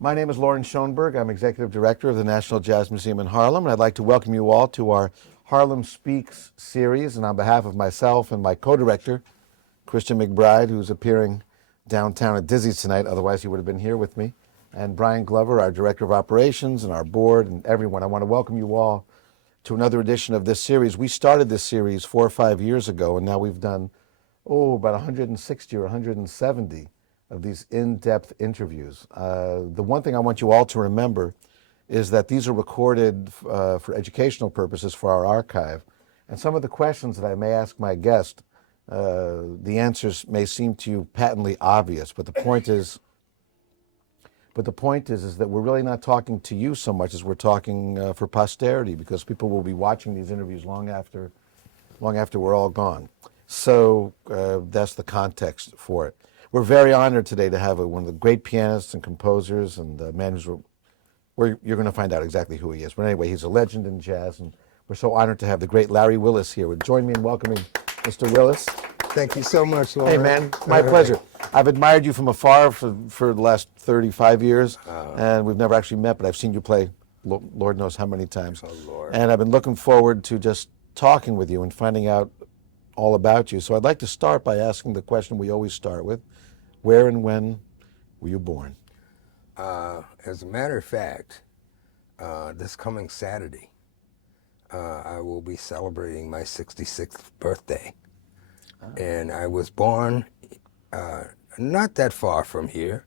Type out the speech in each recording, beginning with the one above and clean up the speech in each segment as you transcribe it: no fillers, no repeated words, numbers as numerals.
My name is Loren Schoenberg. I'm Executive Director of the National Jazz Museum in Harlem, and I'd like to welcome you all to our Harlem Speaks series. And on behalf of myself and my co-director, Christian McBride, who's appearing downtown at Dizzy's tonight, otherwise he would have been here with me, and Brian Glover, our Director of Operations, and our board, and everyone, I want to welcome you all to another edition of this series. We started this series 4 or 5 years ago, and now we've done, about 160 or 170 of these in-depth interviews. The one thing I want you all to remember is that these are recorded for educational purposes for our archive. And some of the questions that I may ask my guest, the answers may seem to you patently obvious, but the point is that we're really not talking to you so much as we're talking for posterity, because people will be watching these interviews long after we're all gone. So that's the context for it. We're very honored today to have one of the great pianists and composers, and a man you're going to find out exactly who he is. But anyway, he's a legend in jazz, and we're so honored to have the great Larry Willis here. Would join me in welcoming Mr. Willis. Thank you so much, Loren. Hey, man, my pleasure. I've admired you from afar for the last 35 years, and we've never actually met, but I've seen you play Lord knows how many times. Oh, Lord. And I've been looking forward to just talking with you and finding out all about you. So I'd like to start by asking the question we always start with. Where and when were you born? As a matter of fact, this coming Saturday, I will be celebrating my 66th birthday. And I was born not that far from here,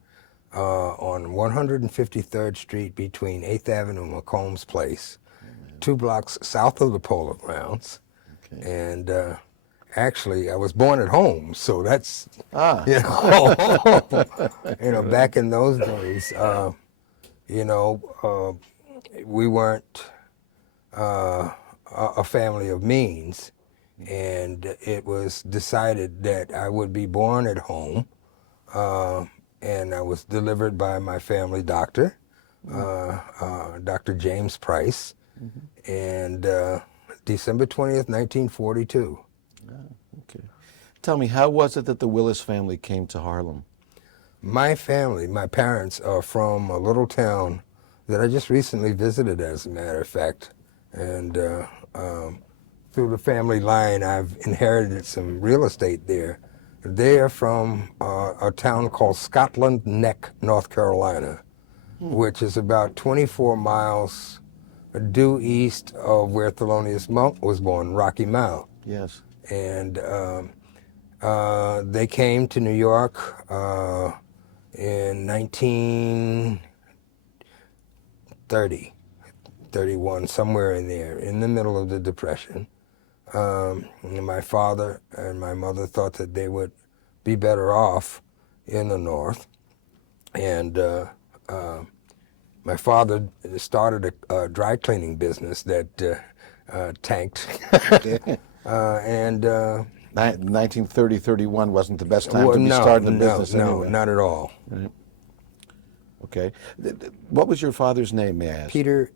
on 153rd Street between 8th Avenue and McCombs Place, 2 blocks south of the Polo Grounds. Okay. And actually, I was born at home, so that's, you know, back in those days, we weren't a family of means, and it was decided that I would be born at home, and I was delivered by my family doctor, Dr. James Price, and December 20th, 1942. Okay. Tell me, how was it that the Willis family came to Harlem? My family, my parents, are from a little town that I just recently visited, as a matter of fact. And through the family line, I've inherited some real estate there. They are from a town called Scotland Neck, North Carolina, which is about 24 miles due east of where Thelonious Monk was born, Rocky Mount. Yes. And they came to New York in 1930, 31, somewhere in there, in the middle of the Depression. My father and my mother thought that they would be better off in the North. And my father started a dry cleaning business that tanked. And 1930-31 wasn't the best time to be starting a business anyway. No, not at all. Right. Okay. What was your father's name, may I ask? Peter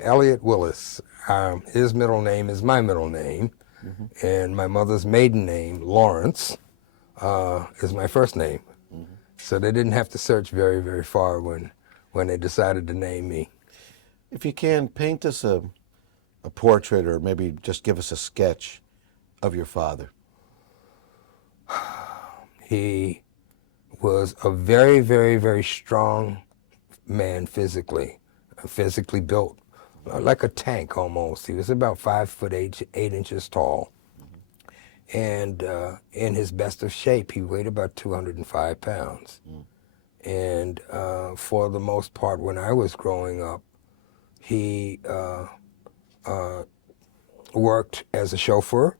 Elliott Willis. His middle name is my middle name, and my mother's maiden name, Lawrence, is my first name. So they didn't have to search very, very far when they decided to name me. If you can, paint us a portrait, or maybe just give us a sketch of your father. He was a very, very, very strong man physically built, like a tank almost. He was about 5'8", 8 inches tall. And in his best of shape, he weighed about 205 pounds. And for the most part, when I was growing up, he worked as a chauffeur,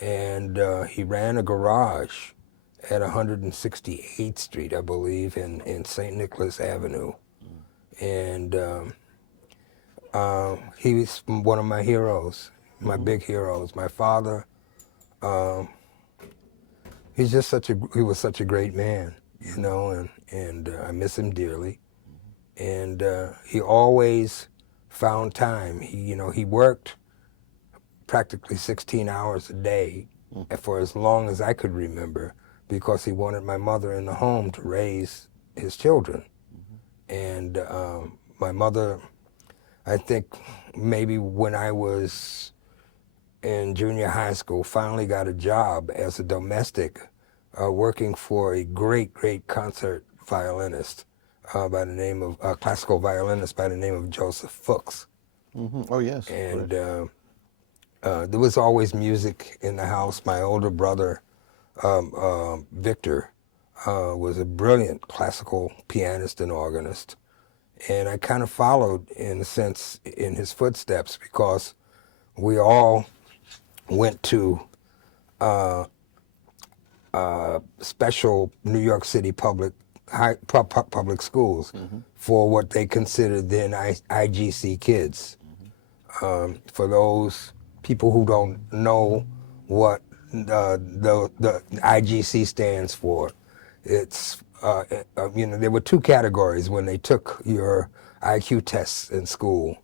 and he ran a garage at 168th Street, I believe, in St. Nicholas Avenue. And he was one of my heroes, my big heroes. My father, he was such a great man, you know, and I miss him dearly. And he always found time. He worked practically 16 hours a day for as long as I could remember, because he wanted my mother in the home to raise his children. And my mother, I think maybe when I was in junior high school, finally got a job as a domestic working for a great concert violinist by the name of, classical violinist by the name of Joseph Fuchs. Oh, yes. And there was always music in the house. My older brother, Victor, was a brilliant classical pianist and organist. And I kind of followed, in a sense, in his footsteps, because we all went to special New York City public schools for what they considered then IGC kids. For those people who don't know what the IGC stands for, it's there were two categories when they took your IQ tests in school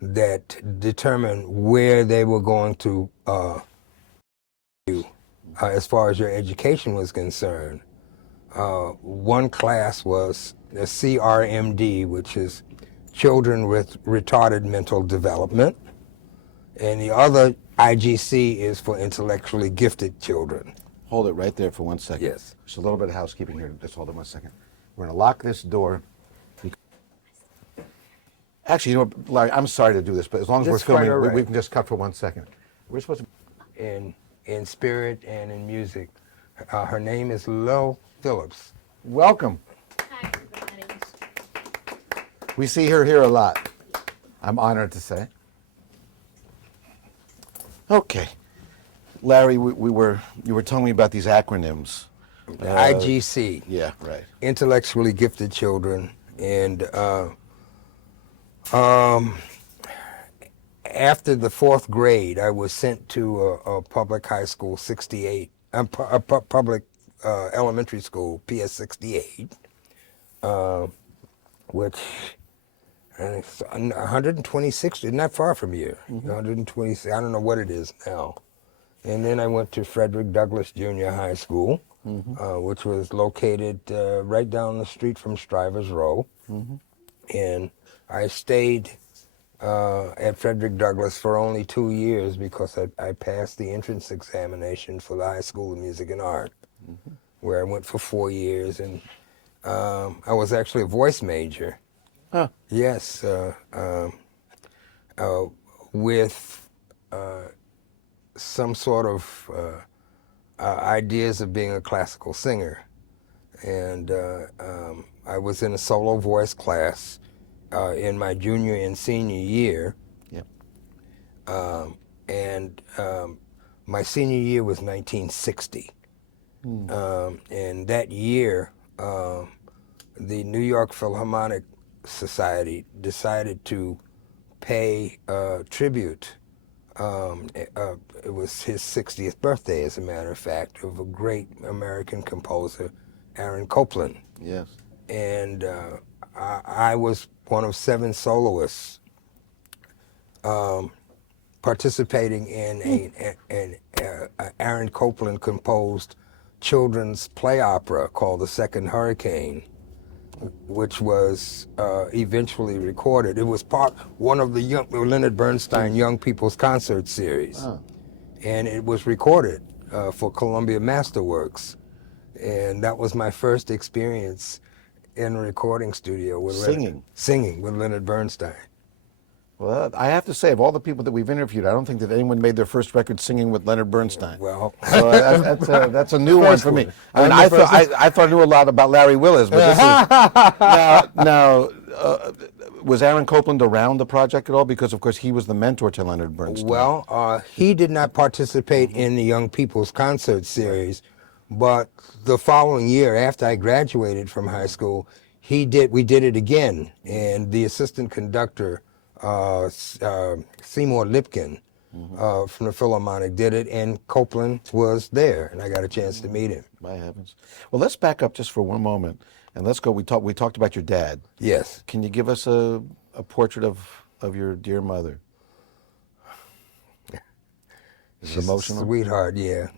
that determined where they were going to as far as your education was concerned. One class was the CRMD, which is children with retarded mental development, and the other IGC is for intellectually gifted children. Hold it right there for 1 second. Yes. Just a little bit of housekeeping here. Just hold it 1 second. We're going to lock this door. Actually, you know what, Larry, I'm sorry to do this, but as long as That's we're filming, quite all right. we can just cut for 1 second. We're supposed to... In spirit and in music. Her name is Lil Phillips. Welcome. Hi, everybody. We see her here a lot. I'm honored to say. Okay. Larry, you were telling me about these acronyms. IGC. Yeah, right. Intellectually gifted children. And after the fourth grade, I was sent to a public high school, 68, a public elementary school, PS 68, which and it's 126, not far from here. 126, I don't know what it is now. And then I went to Frederick Douglass Junior High School, which was located right down the street from Strivers Row. And I stayed at Frederick Douglass for only 2 years because I passed the entrance examination for the High School of Music and Art, where I went for 4 years. And I was actually a voice major. Huh. Yes, with some sort of ideas of being a classical singer. And I was in a solo voice class in my junior and senior year. Yep. And my senior year was 1960. And that year, the New York Philharmonic Society decided to pay tribute. It was his 60th birthday, as a matter of fact, of a great American composer, Aaron Copland. Yes. And I was one of 7 soloists participating in an Aaron Copland composed children's play opera called The Second Hurricane, which was eventually recorded. It was one of the Leonard Bernstein Young People's Concert Series. And it was recorded for Columbia Masterworks. And that was my first experience in a recording studio with singing with Leonard Bernstein. Well, I have to say, of all the people that we've interviewed, I don't think that anyone made their first record singing with Leonard Bernstein. Well, So that's a new one for me. one. I mean, I thought I knew a lot about Larry Willis, but this is now. Was Aaron Copland around the project at all? Because of course he was the mentor to Leonard Bernstein. Well, he did not participate in the Young People's Concert Series, but the following year, after I graduated from high school, we did it again, and the assistant conductor, Seymour Lipkin, from the Philharmonic, did it, and Copland was there, and I got a chance to meet him. My heavens. Well, let's back up just for one moment, and let's go. We talked about your dad. Yes. Can you give us a portrait of your dear mother? It's She's emotional. a sweetheart, yeah.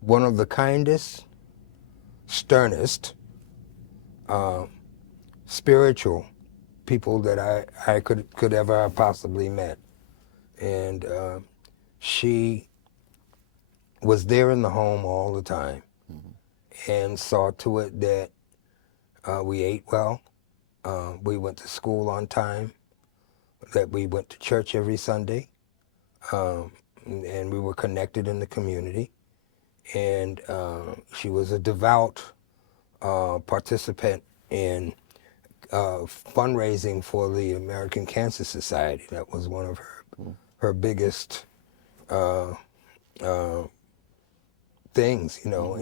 One of the kindest, sternest, spiritual people that I could ever have possibly met. And she was there in the home all the time, and saw to it that we ate well, we went to school on time, that we went to church every Sunday, and we were connected in the community. And she was a devout participant in fundraising for the American Cancer Society. That was one of her biggest things, you know.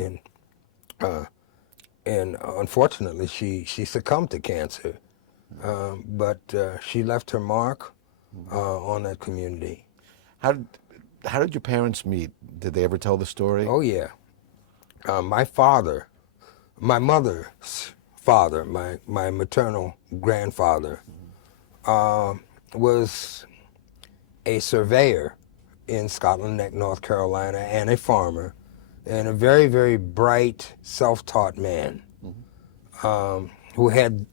And unfortunately, she succumbed to cancer, but she left her mark on that community. How did your parents meet? Did they ever tell the story? Oh yeah, my father, my mother's father, my maternal grandfather, was a surveyor in Scotland Neck, North Carolina, and a farmer, and a very, very bright, self-taught man, who had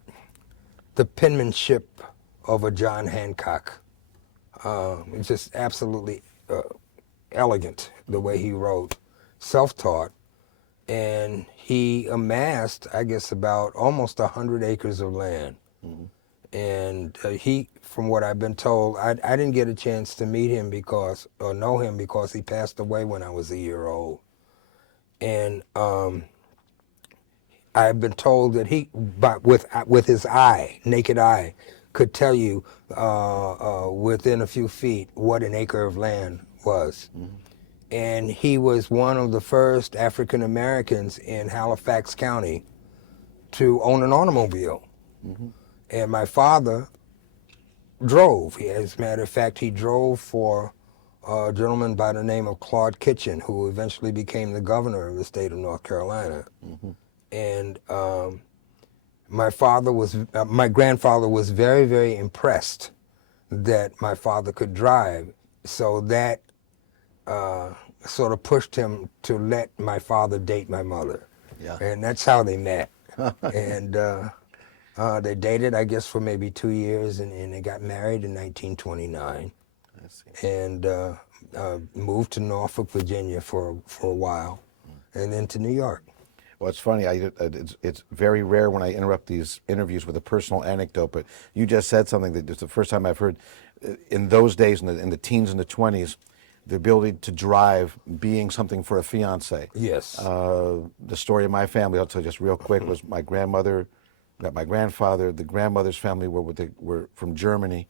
the penmanship of a John Hancock. Just absolutely elegant the way he wrote, self-taught, and he amassed, I guess, about almost 100 acres of land. And he, from what I've been told, I didn't get a chance to meet him or know him because he passed away when I was a year old. And I've been told that he, with his eye, naked eye, could tell you within a few feet what an acre of land was. And he was one of the first African Americans in Halifax County to own an automobile. And my father drove. As a matter of fact, he drove for a gentleman by the name of Claude Kitchen, who eventually became the governor of the state of North Carolina. And my grandfather was very, very impressed that my father could drive. So that sort of pushed him to let my father date my mother. Yeah. And that's how they met. And they dated, I guess, for maybe 2 years, and they got married in 1929. I see. And moved to Norfolk, Virginia for a while, and then to New York. Well, it's funny. It's very rare when I interrupt these interviews with a personal anecdote, but you just said something that it's the first time I've heard. In those days, in the teens and the 20s, the ability to drive being something for a fiance. Yes. The story of my family, I'll tell you just real quick, was my grandmother got my grandfather. The grandmother's family were from Germany,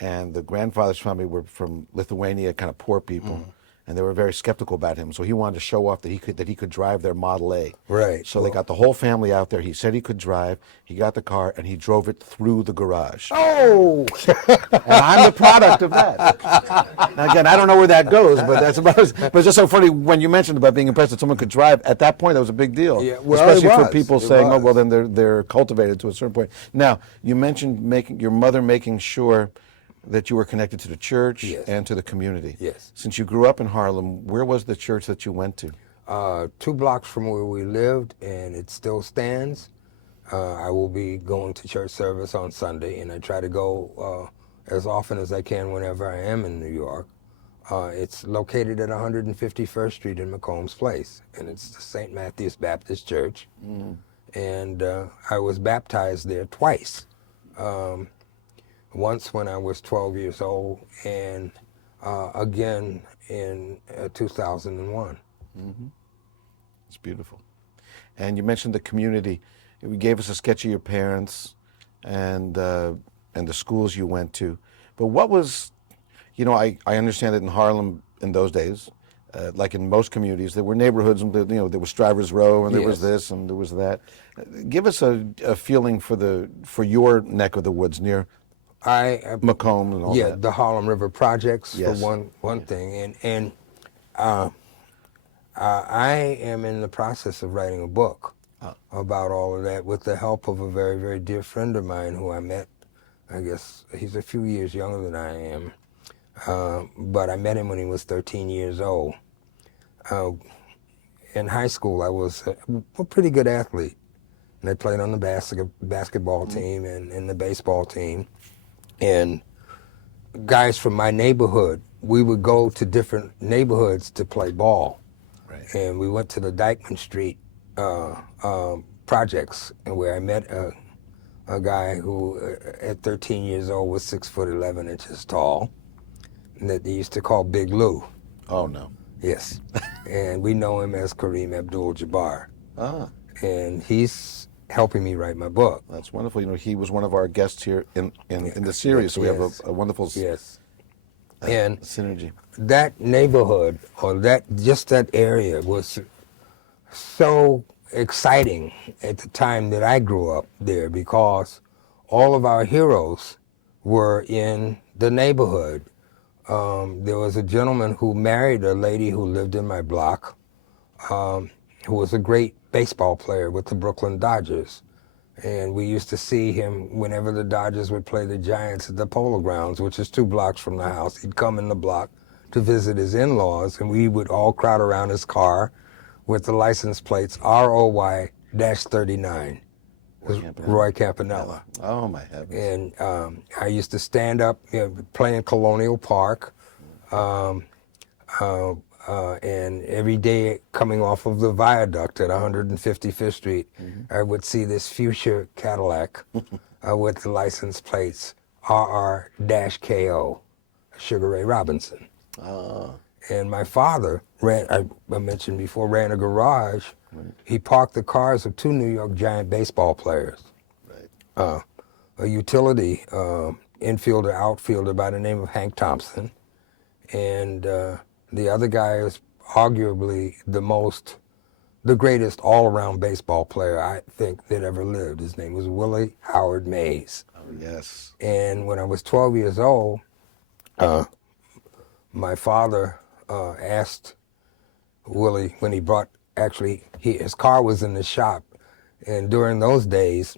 and the grandfather's family were from Lithuania, kind of poor people. And they were very skeptical about him, so he wanted to show off that he could drive their Model A. Right. So they got the whole family out there. He said he could drive. He got the car and he drove it through the garage. Oh! And I'm the product of that. And again, I don't know where that goes, but but it's just so funny when you mentioned about being impressed that someone could drive. At that point, that was a big deal. Yeah, well, especially it for was. people It saying, was. "Oh, well, then they're cultivated to a certain point." Now, you mentioned your mother making sure that you were connected to the church Yes. and to the community. Yes. Since you grew up in Harlem, where was the church that you went to? 2 blocks from where we lived, and it still stands. I will be going to church service on Sunday, and I try to go as often as I can whenever I am in New York. It's located at 151st Street in McCombs Place, and it's the St. Matthew's Baptist Church. And I was baptized there twice. Once when I was 12 years old, and again in 2001. It's beautiful. And you mentioned the community. You gave us a sketch of your parents and the schools you went to. But what was, I understand that in Harlem in those days, like in most communities, there were neighborhoods, and there was Strivers Row, and there was this, and there was that. Give us a feeling for your neck of the woods near Macomb and all that. Yeah, the Harlem River projects, Yes. for one thing, and I am in the process of writing a book about all of that with the help of a very, very dear friend of mine who I met. I guess he's a few years younger than I am, but I met him when he was 13 years old. in high school, I was a pretty good athlete. And I played on the basketball team and the baseball team. And guys from my neighborhood, we would go to different neighborhoods to play ball. Right. And we went to the Dyckman Street projects, and where I met a guy who, at 13 years old, was 6'11" tall, and that they used to call Big Lou. Oh, no. Yes. And we know him as Kareem Abdul-Jabbar. Ah. And he's helping me write my book. That's wonderful. You know, he was one of our guests here in the series, so we have a wonderful and synergy. That neighborhood, or just that area, was so exciting at the time that I grew up there, because all of our heroes were in the neighborhood. There was a gentleman who married a lady who lived in my block, who was a great baseball player with the Brooklyn Dodgers. And we used to see him whenever the Dodgers would play the Giants at the Polo Grounds, which is 2 blocks from the house. He'd come in the block to visit his in-laws, and we would all crowd around his car with the license plates ROY-39. Roy Campanella. Oh, my heavens. And I used to stand up, play in Colonial Park, and every day coming off of the viaduct at 155th Street, I would see this fuchsia Cadillac with the license plates RR-KO, Sugar Ray Robinson. Ah. And my father I mentioned before, ran a garage. Right. He parked the cars of 2 New York Giant baseball players. Right. A utility infielder, outfielder by the name of Hank Thompson. And the other guy is arguably the greatest all-around baseball player I think that ever lived. His name was Willie Howard Mays. Oh, yes. And when I was 12 years old, my father asked Willie, when he brought, his car was in the shop, and during those days,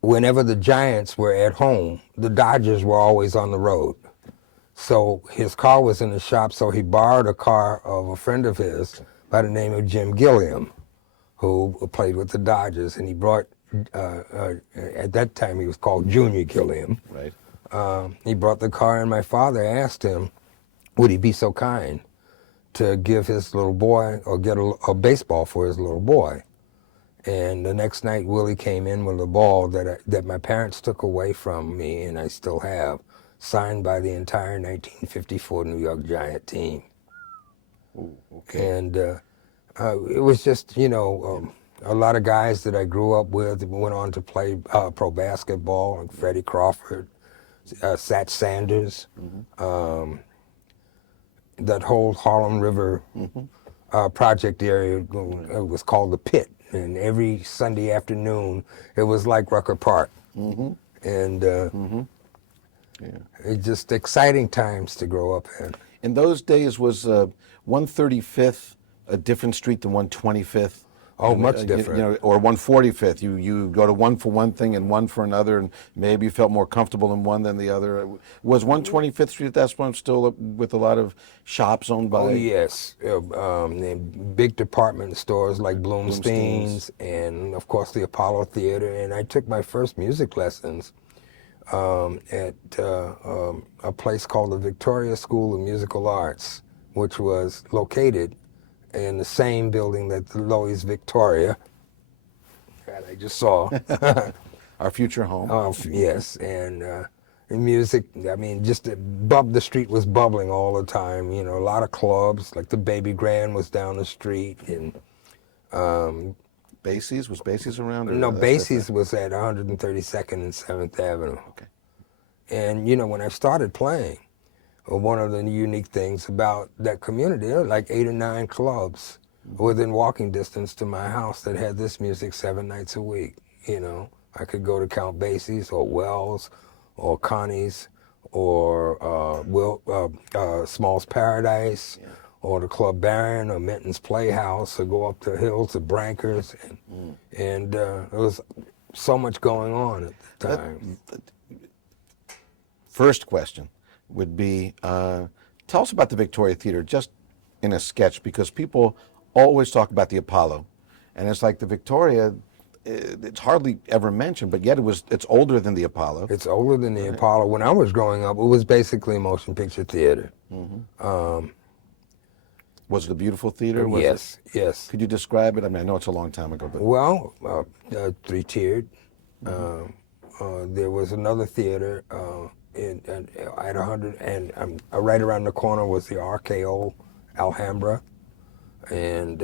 whenever the Giants were at home, the Dodgers were always on the road. So his car was in the shop, so he borrowed a car of a friend of his by the name of Jim Gilliam, who played with the Dodgers, and he brought, at that time he was called Junior Gilliam. Right. He brought the car, and my father asked him, would he be so kind to give his little boy, or get a baseball for his little boy. And the next night, Willie came in with a ball that my parents took away from me, and I still have, signed by the entire 1954 New York Giant team. Ooh, okay. And it was just, a lot of guys that I grew up with went on to play pro basketball, like Freddie Crawford, Sat Sanders, that whole Harlem River project area, it was called the Pit. And every Sunday afternoon, it was like Rucker Park. And it's just exciting times to grow up in. In those days, was 135th a different street than 125th? Oh, much different. Or 145th. You go to one for one thing and one for another, and maybe you felt more comfortable in one than the other. Was 125th Street at that point still with a lot of shops owned by? Oh, yes. Big department stores like Bloomstein's, and of course the Apollo Theater. And I took my first music lessons at a place called the Victoria School of Musical Arts, which was located in the same building that the Loews Victoria that I just saw. Our future home. Yes, and music, the street was bubbling all the time. A lot of clubs, like the Baby Grand was down the street. And Basie's? Was Basie's around? No, Basie's was at 132nd and 7th Avenue. Okay. And, when I started playing, one of the unique things about that community, there were like 8 or 9 clubs within walking distance to my house that had this music 7 nights a week. I could go to Count Basie's or Wells or Connie's or Small's Paradise or the Club Baron or Minton's Playhouse, or go up the hill to Branker's. And there was so much going on at the time. First question would be, tell us about the Victoria Theater, just in a sketch, because people always talk about the Apollo, and it's like the Victoria. It's hardly ever mentioned, but yet it's older than the Apollo. It's older than the Apollo. When I was growing up, it was basically motion picture theater. Was it a beautiful theater? Was Yes, it, yes. Could you describe it? I mean, I know it's a long time ago, but Well, three-tiered. There was another theater at 100, and right around the corner was the RKO Alhambra, and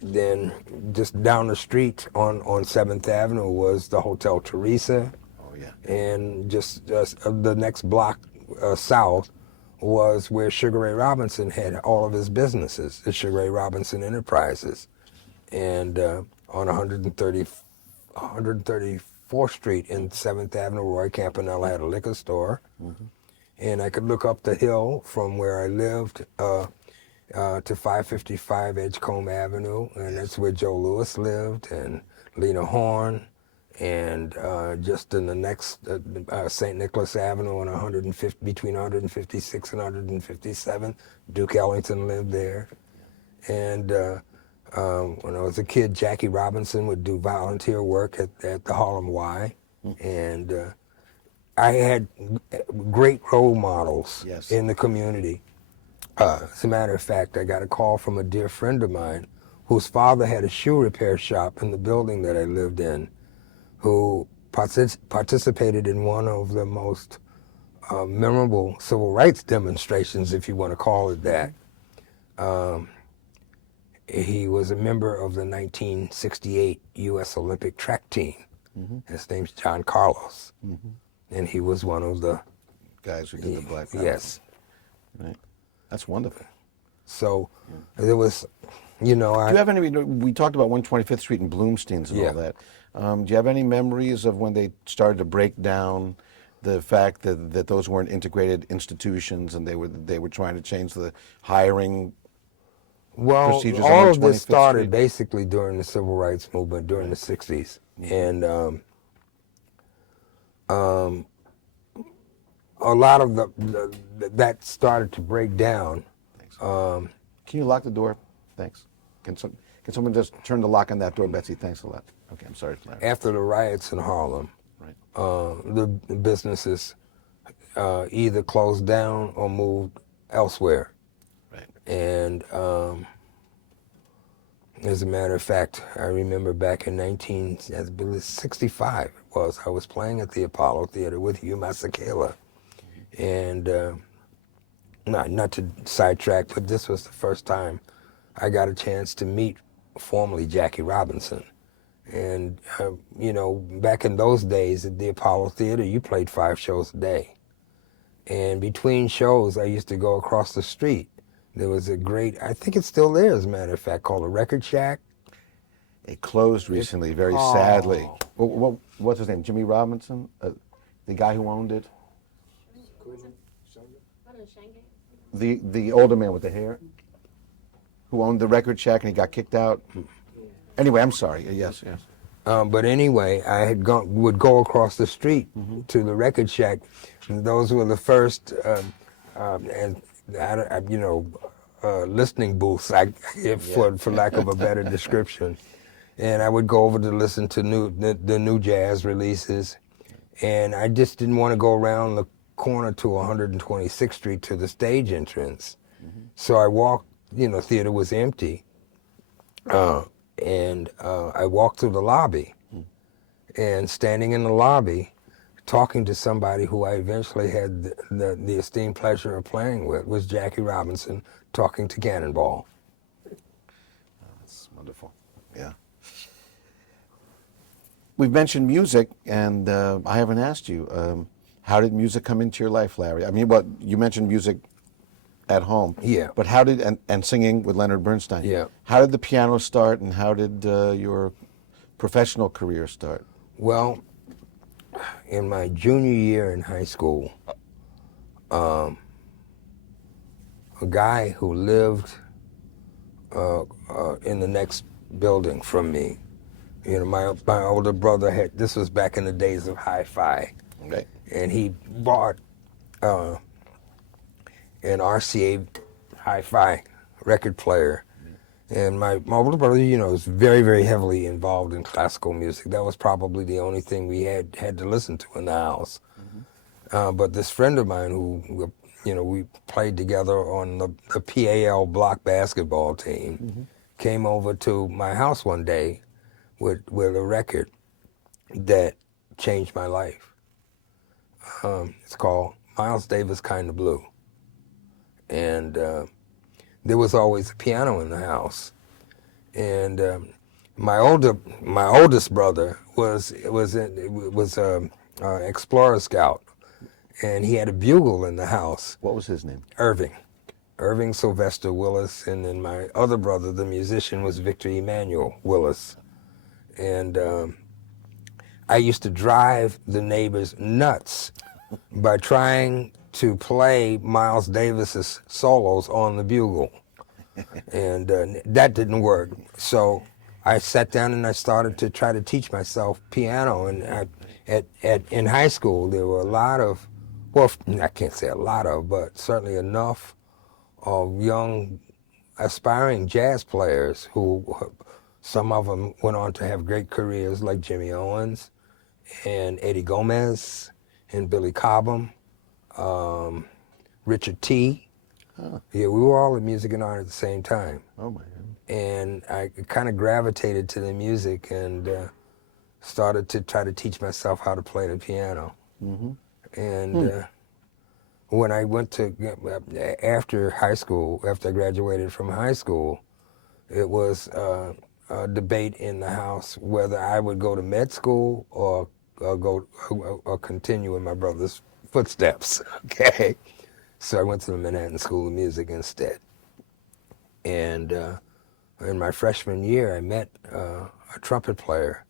then just down the street on 7th Avenue was the Hotel Teresa. Oh yeah. And just the next block south was where Sugar Ray Robinson had all of his businesses, the Sugar Ray Robinson Enterprises. And on 134th Street in 7th Avenue, Roy Campanella had a liquor store. And I could look up the hill from where I lived to 555 Edgecombe Avenue, and that's where Joe Louis lived, and Lena Horne, and just in the next St. Nicholas Avenue on 150, between 156 and 157, Duke Ellington lived there. And when I was a kid, Jackie Robinson would do volunteer work at the Harlem Y, and I had great role models in the community. As a matter of fact, I got a call from a dear friend of mine whose father had a shoe repair shop in the building that I lived in, who participated in one of the most memorable civil rights demonstrations, if you want to call it that. He was a member of the 1968 U.S. Olympic track team. His name's John Carlos, and he was one of the guys who did the Black Power. Yes. Right. That's wonderful. So there was, you know, do you have any? We talked about 125th Street and Bloomstein's and all that. Do you have any memories of when they started to break down the fact that those weren't integrated institutions and they were trying to change the hiring? Well, procedures all on of this 125th started Street? basically during the civil rights movement during the 60s. And a lot of that started to break down. Can you lock the door? Thanks. Can someone just turn the lock on that door, Betsy? Thanks a lot. Okay, I'm sorry, Larry. After the riots in Harlem, the businesses either closed down or moved elsewhere. And as a matter of fact, I remember back in 1965, I was playing at the Apollo Theater with Hugh Masekela. And not to sidetrack, but this was the first time I got a chance to meet formally Jackie Robinson. And, you know, back in those days at the Apollo Theater, you played 5 shows a day. And between shows, I used to go across the street. There was a great, I think it's still there, as a matter of fact, called the Record Shack. It closed recently, very sadly. What's his name? Jimmy Robinson? The guy who owned it? The older man with the hair? Who owned the Record Shack and he got kicked out? Anyway, I'm sorry. Yes. But anyway, I would go across the street to the Record Shack. And those were the first, listening booths, for lack of a better description. And I would go over to listen to the new jazz releases. And I just didn't want to go around the corner to 126th Street to the stage entrance. So I walked, theater was empty. And I walked through the lobby. And standing in the lobby, talking to somebody who I eventually had the esteemed pleasure of playing with was Jackie Robinson, talking to Cannonball. That's wonderful. Yeah. We've mentioned music, and I haven't asked you, how did music come into your life, Larry? I mean, you mentioned music at home. Yeah. But how did, and singing with Leonard Bernstein. Yeah. How did the piano start, and how did your professional career start? Well, in my junior year in high school, a guy who lived in the next building from me, my older brother this was back in the days of hi-fi. Okay. And he bought an RCA hi-fi record player, And my older brother, is very, very heavily involved in classical music. That was probably the only thing we had to listen to in the house. But this friend of mine who, we played together on the PAL block basketball team, came over to my house one day with a record that changed my life. It's called Miles Davis Kind of Blue. And there was always a piano in the house. And my oldest brother was a Explorer Scout, and he had a bugle in the house. What was his name? Irving Sylvester Willis, and then my other brother, the musician, was Victor Emmanuel Willis. And I used to drive the neighbors nuts by trying to play Miles Davis's solos on the bugle. And that didn't work. So I sat down and I started to try to teach myself piano. And in high school, there were a lot of, well, I can't say a lot of, but certainly enough of young aspiring jazz players who, some of them went on to have great careers, like Jimmy Owens and Eddie Gomez and Billy Cobham, Richard T. Huh. Yeah, we were all in music and art at the same time. Oh my God. And I kind of gravitated to the music and started to try to teach myself how to play the piano. And when I went to, after high school, after I graduated from high school, it was a debate in the house whether I would go to med school or continue in my brother's footsteps. Okay. So I went to the Manhattan School of Music instead. And in my freshman year, I met a trumpet player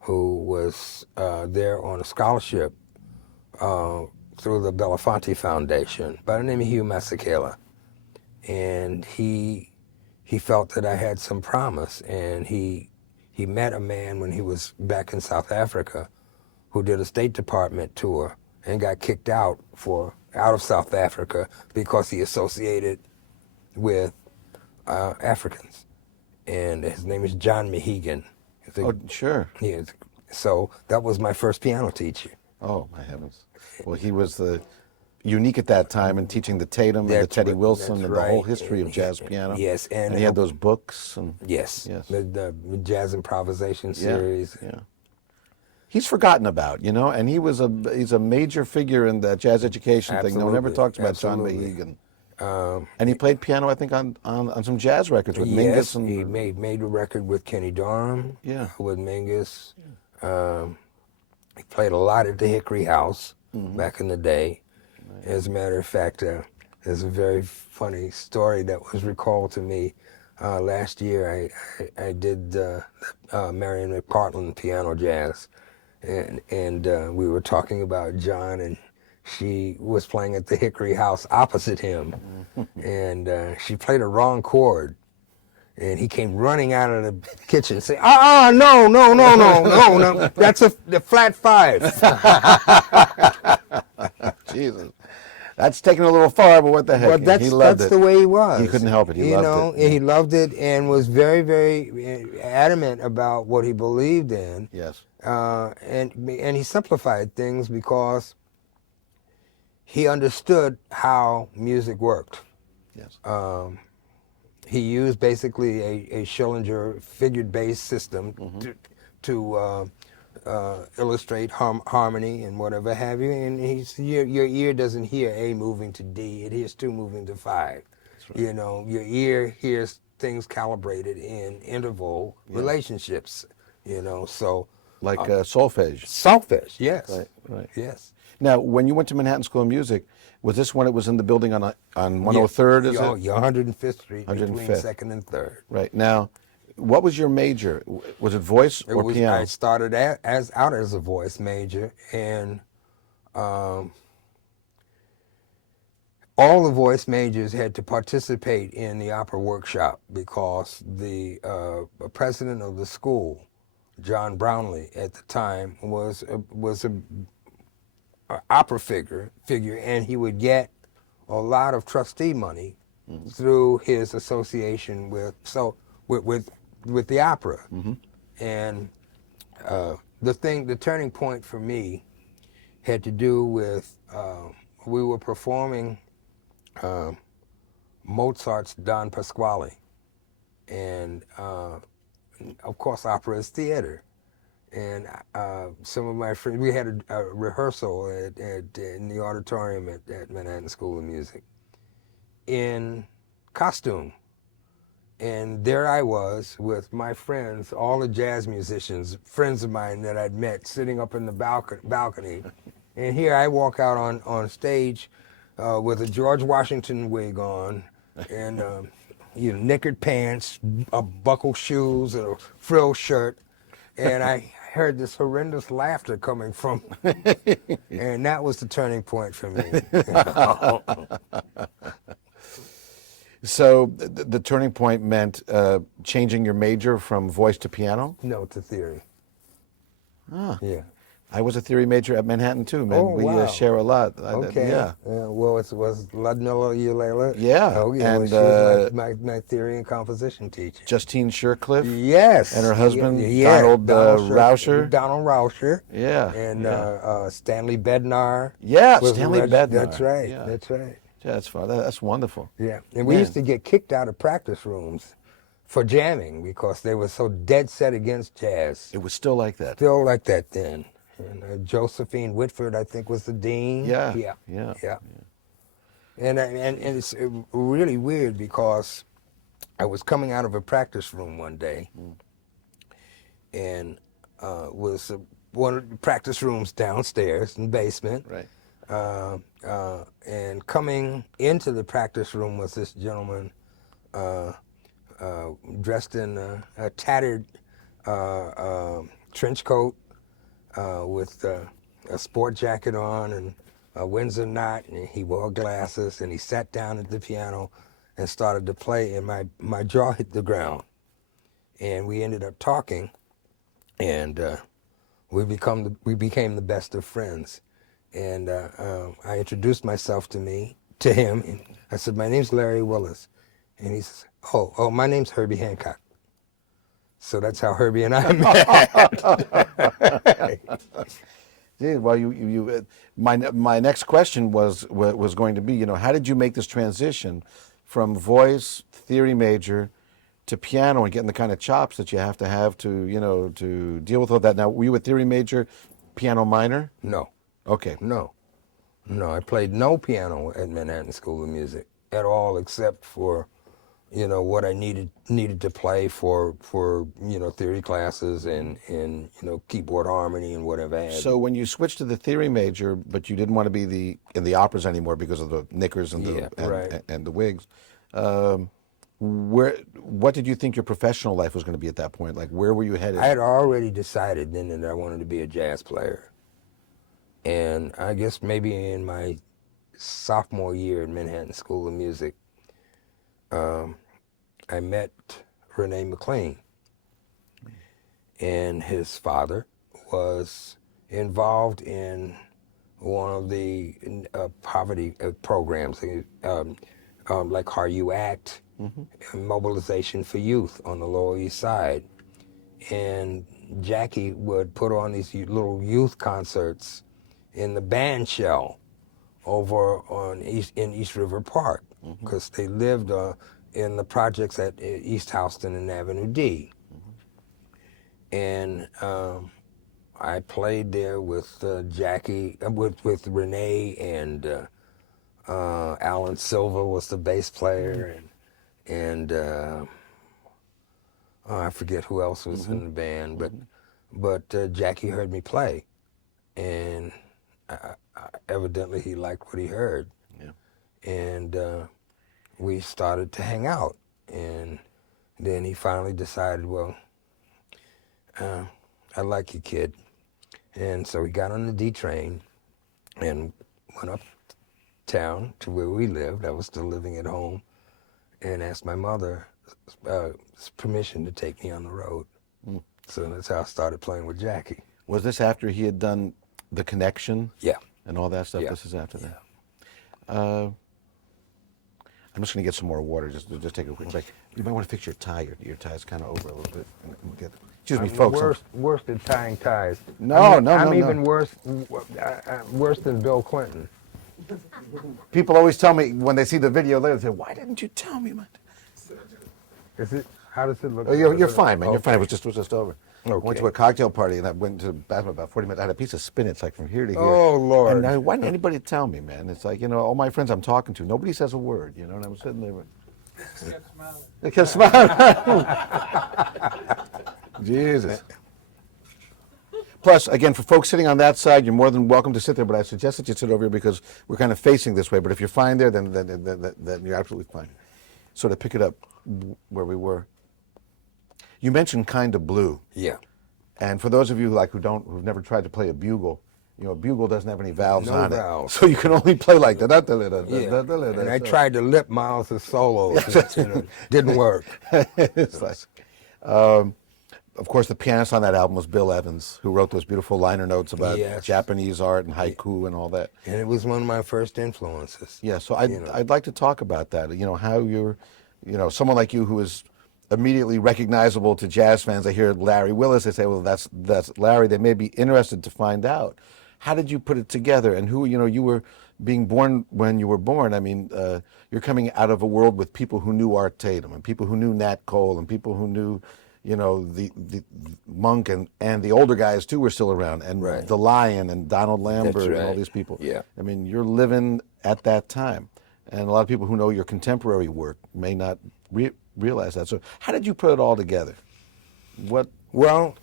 who was there on a scholarship through the Belafonte Foundation by the name of Hugh Masekela. And he felt that I had some promise, and he met a man when he was back in South Africa who did a State Department tour and got kicked out of South Africa because he associated with Africans. And his name is John Mehegan. Oh, sure. So that was my first piano teacher. Oh, my heavens. Well, he was unique at that time in teaching the Tatum and the Teddy Wilson and the whole history of jazz piano. Yes. And he had those books. And yes. The jazz improvisation series. Yeah. He's forgotten about, and he's a major figure in the jazz education thing. No one ever talks about John Mehegan. And he played piano, I think, on some jazz records with Mingus. And he made a record with Kenny Dorham. Yeah. With Mingus. He played a lot at the Hickory House back in the day. Right. As a matter of fact, there's a very funny story that was recalled to me last year. I did Marion McPartland piano jazz, and we were talking about John, and she was playing at the Hickory House opposite him, and she played a wrong chord. And he came running out of the kitchen and said, no, that's the flat five. Jesus. That's taken a little far, but what the heck? Well, he loved that's it. the way he was. He couldn't help it. He loved it. He loved it and was very, very adamant about what he believed in. Yes. And he simplified things because he understood how music worked. Yes. He used basically a Schillinger figured bass system to illustrate harmony and whatever have you. And your ear doesn't hear A moving to D; it hears 2 moving to 5. Right. Your ear hears things calibrated in interval relationships. So like solfege. Solfege, yes. Right. Yes. Now, when you went to Manhattan School of Music, was this when it was in the building on 103rd, is it? 105th Street, 105th. between 2nd and 3rd. Right. Now, what was your major? Was it voice or piano? I started out as a voice major, and all the voice majors had to participate in the opera workshop because the president of the school, John Brownlee, at the time was a opera figure, and he would get a lot of trustee money through his association with. So with the opera. And the turning point for me had to do with we were performing Mozart's Don Pasquale, and of course opera is theater. And some of my friends, we had a rehearsal in the auditorium at Manhattan School of Music in costume. And there I was with my friends, all the jazz musicians, friends of mine that I'd met, sitting up in the balcony. And here I walk out on stage with a George Washington wig on, and knickered pants, buckled shoes, and a frill shirt. And I heard this horrendous laughter coming from, and that was the turning point for me. So the turning point meant changing your major from voice to piano? No, to theory. Ah. Yeah. I was a theory major at Manhattan too, man. Oh, We wow. share a lot. Okay. Yeah. Well, it was Ludmilla Eulela. Yeah. Oh, yeah. And She was my theory and composition teacher. Justine Shercliffe. Yes. And her husband, Yeah. Donald Rauscher. Donald Rauscher. Yeah. And Stanley Bednar. Yeah, was Stanley Bednar. That's right. Yeah. That's right. Yeah, that's fun. That's wonderful. Yeah. And we Man. used to get kicked out of practice rooms for jamming because they were so dead set against jazz. It was still like that. Still like that then. And Josephine Whitford, I think, was the dean. Yeah. And it's really weird because I was coming out of a practice room one day, and was one of the practice rooms downstairs in the basement. Right. And coming into the practice room was this gentleman dressed in a tattered trench coat, with a sport jacket on and a Windsor knot, and he wore glasses, and he sat down at the piano and started to play, and my jaw hit the ground. And we ended up talking, and we became the best of friends. And I introduced myself to him, and I said, "My name's Larry Willis," and he says, "Oh, my name's Herbie Hancock." So that's how Herbie and I met. Yeah, well, my next question was going to be, how did you make this transition from voice theory major to piano and getting the kind of chops that you have to deal with all that? Now, were you a theory major, piano minor? No. Okay. No, I played no piano at Manhattan School of Music at all, except for, what I needed to play for theory classes and keyboard harmony and whatever. So when you switched to the theory major, but you didn't want to be in the operas anymore because of the knickers and the wigs, what did you think your professional life was going to be at that point? Like, where were you headed? I had already decided then that I wanted to be a jazz player. And I guess maybe in my sophomore year at Manhattan School of Music, I met Rene McLean. And his father was involved in one of the poverty programs, like How You Act, mobilization for youth on the Lower East Side. And Jackie would put on these little youth concerts in the band shell over in East River Park, because they lived in the projects at East Houston and Avenue D. And I played there with Jackie, with Renee, and Alan Silva was the bass player, and I forget who else was in the band, but Jackie heard me play, and evidently he liked what he heard. Yeah. And we started to hang out, and then he finally decided, well, I like you, kid. And so he got on the D train and went uptown to where we lived. I was still living at home, and asked my mother permission to take me on the road. So that's how I started playing with Jackie. Was this after he had done The Connection? Yeah. And all that stuff? Yeah. This is after that. I'm just going to get some more water. Just take a quick break. You might want to fix your tie. Your tie's kind of over a little bit. Excuse me, folks. Worse than tying ties. No, I'm no. even worse than Bill Clinton. People always tell me when they see the video later, they say, "Why didn't you tell me, man?" Is it? How does it look? Oh, you're fine, man. Okay. You're fine. It was just over. I went Okay. to a cocktail party and I went to the bathroom about 40 minutes. I had a piece of spinach like from here to here. Oh, Lord. And why didn't anybody tell me, man? It's like, all my friends I'm talking to, nobody says a word, and I'm sitting there. They kept smiling. Jesus. Plus, again, for folks sitting on that side, you're more than welcome to sit there, but I suggest that you sit over here because we're kind of facing this way. But if you're fine there, then you're absolutely fine. So to pick it up where we were, you mentioned Kind of Blue. Yeah. And for those of you who've never tried to play a bugle, a bugle doesn't have any valves on valves. it. So you can only play like that. Yeah. And I tried to lip Miles' solos. Didn't work. It's like, of course, the pianist on that album was Bill Evans, who wrote those beautiful liner notes about Japanese art and haiku and all that. And it was one of my first influences. Yeah, so I'd like to talk about that. How you're, someone like you who is immediately recognizable to jazz fans. They hear Larry Willis, they say, well, that's Larry. They may be interested to find out. How did you put it together? And who, you were being born when you were born. I mean, you're coming out of a world with people who knew Art Tatum and people who knew Nat Cole and people who knew, the Monk and the older guys too were still around, and the Lion and Donald Lambert and all these people. Yeah. I mean, you're living at that time. And a lot of people who know your contemporary work may not realize that. So how did you put it all together? Well,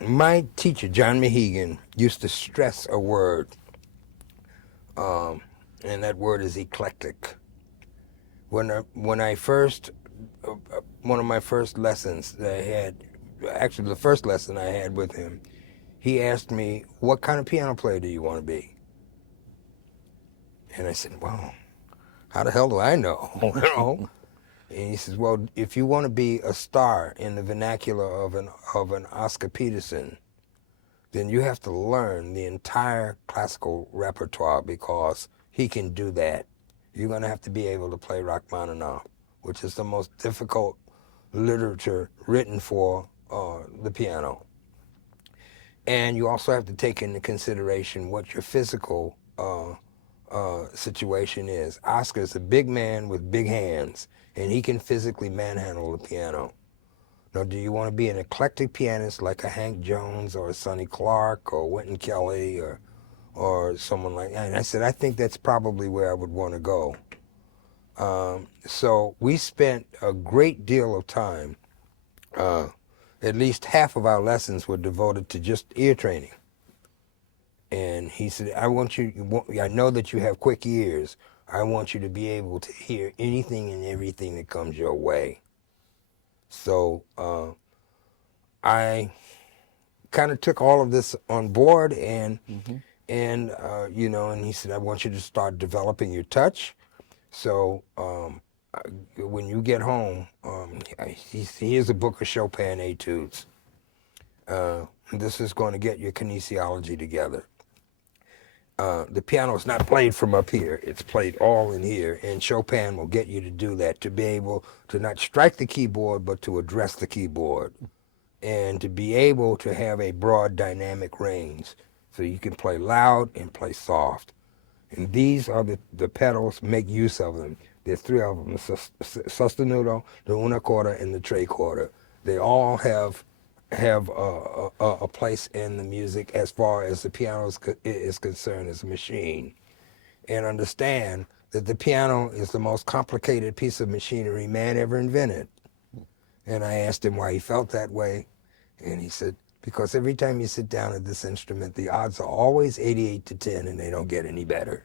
my teacher, John Mahegan, used to stress a word, and that word is eclectic. When I first, one of my first lessons that I had, actually the first lesson I had with him, he asked me, what kind of piano player do you want to be? And I said, well, how the hell do I know? And he says, well, if you want to be a star in the vernacular of an Oscar Peterson, then you have to learn the entire classical repertoire because he can do that. You're going to have to be able to play Rachmaninoff, which is the most difficult literature written for the piano. And you also have to take into consideration what your physical situation is. Oscar's a big man with big hands, and he can physically manhandle the piano. Now, do you want to be an eclectic pianist like a Hank Jones or a Sonny Clark or Wynton Kelly or someone like that? And I said, I think that's probably where I would want to go. So we spent a great deal of time, at least half of our lessons were devoted to just ear training. And he said, I know that you have quick ears. I want you to be able to hear anything and everything that comes your way. So I kind of took all of this on board and he said, I want you to start developing your touch. So when you get home, here's a book of Chopin etudes. This is going to get your kinesiology together. The piano is not played from up here. It's played all in here, and Chopin will get you to do that, to be able to not strike the keyboard, but to address the keyboard, and to be able to have a broad dynamic range, so you can play loud and play soft. And these are the pedals, make use of them. There's three of them, the sostenuto, the una corda, and the tre corda. They all have a place in the music as far as the piano is concerned as a machine. And understand that the piano is the most complicated piece of machinery man ever invented. And I asked him why he felt that way, and he said, because every time you sit down at this instrument, the odds are always 88-10, and they don't get any better.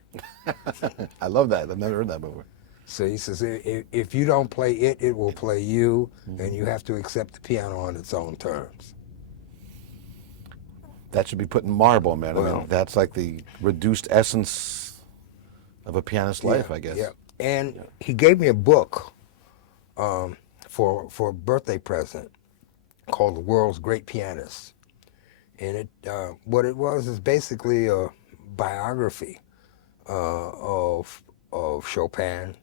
I love that. I've never heard that before. So he says, if you don't play it, it will play you, and you have to accept the piano on its own terms. That should be put in marble, man. Well, I mean, that's like the reduced essence of a pianist's life, I guess. Yeah, and he gave me a book for a birthday present called The World's Great Pianists. And what it was is basically a biography of Chopin,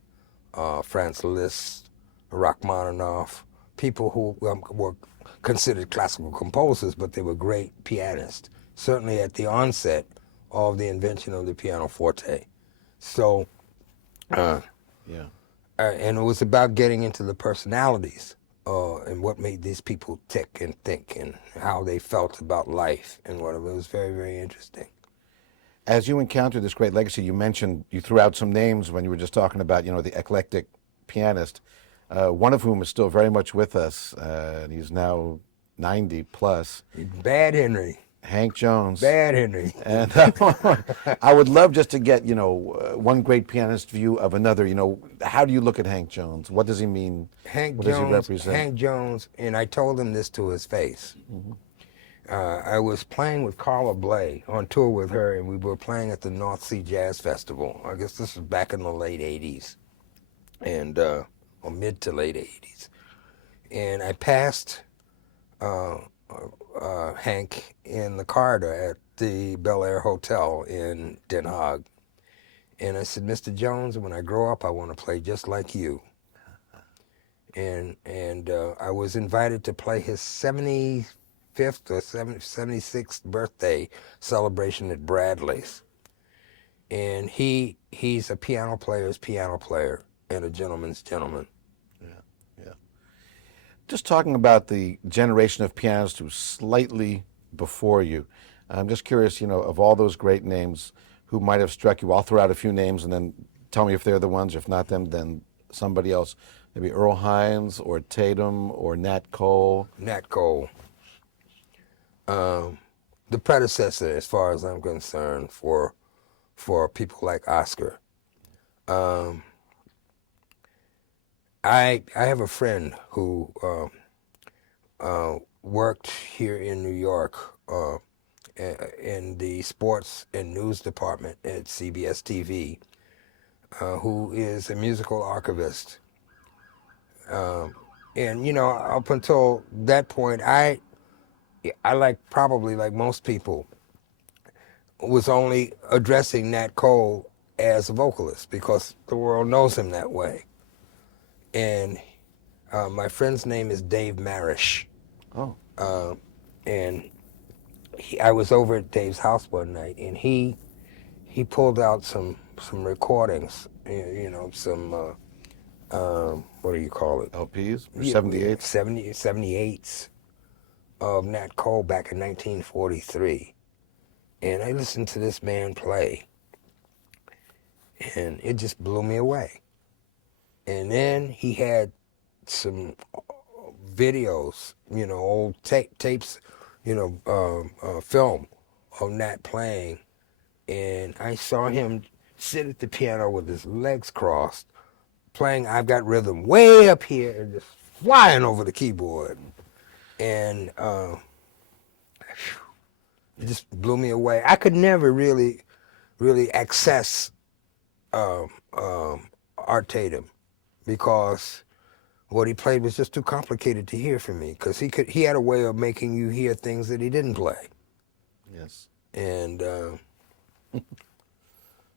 Franz Liszt, Rachmaninoff, people who were considered classical composers, but they were great pianists, certainly at the onset of the invention of the pianoforte. So, Yeah. and it was about getting into the personalities and what made these people tick and think and how they felt about life and whatever. It was very, very interesting. As you encountered this great legacy, you threw out some names when you were just talking about, the eclectic pianist, one of whom is still very much with us, and he's now 90 plus. Bad Henry. Hank Jones. Bad Henry. And I would love just to get, one great pianist view of another. How do you look at Hank Jones? What does he mean? What does he represent? Hank Jones, and I told him this to his face. Mm-hmm. I was playing with Carla Bley on tour with her, and we were playing at the North Sea Jazz Festival. I guess this was back in the late 80s, and or mid to late 80s. And I passed Hank in the corridor at the Bel Air Hotel in Den Haag. And I said, Mr. Jones, when I grow up, I want to play just like you. And I was invited to play his 75th or 76th birthday celebration at Bradley's. And he's a piano player's piano player and a gentleman's gentleman. Yeah. Just talking about the generation of pianists who's slightly before you, I'm just curious, of all those great names, who might have struck you. I'll throw out a few names and then tell me if they're the ones. If not them, then somebody else. Maybe Earl Hines or Tatum or Nat Cole. Nat Cole. The predecessor, as far as I'm concerned, for people like Oscar. I have a friend who worked here in New York in the sports and news department at CBS TV, who is a musical archivist. And up until that point, I probably like most people, was only addressing Nat Cole as a vocalist because the world knows him that way. And my friend's name is Dave Marish. Oh. And I was over at Dave's house one night, and he pulled out some recordings, some what do you call it? LPs? Or 78s? 78s of Nat Cole back in 1943. And I listened to this man play, and it just blew me away. And then he had some videos, old tapes, film of Nat playing. And I saw him sit at the piano with his legs crossed, playing I've Got Rhythm way up here and just flying over the keyboard. And it just blew me away. I could never really access Art Tatum because what he played was just too complicated to hear for me, because he had a way of making you hear things that he didn't play. Yes. And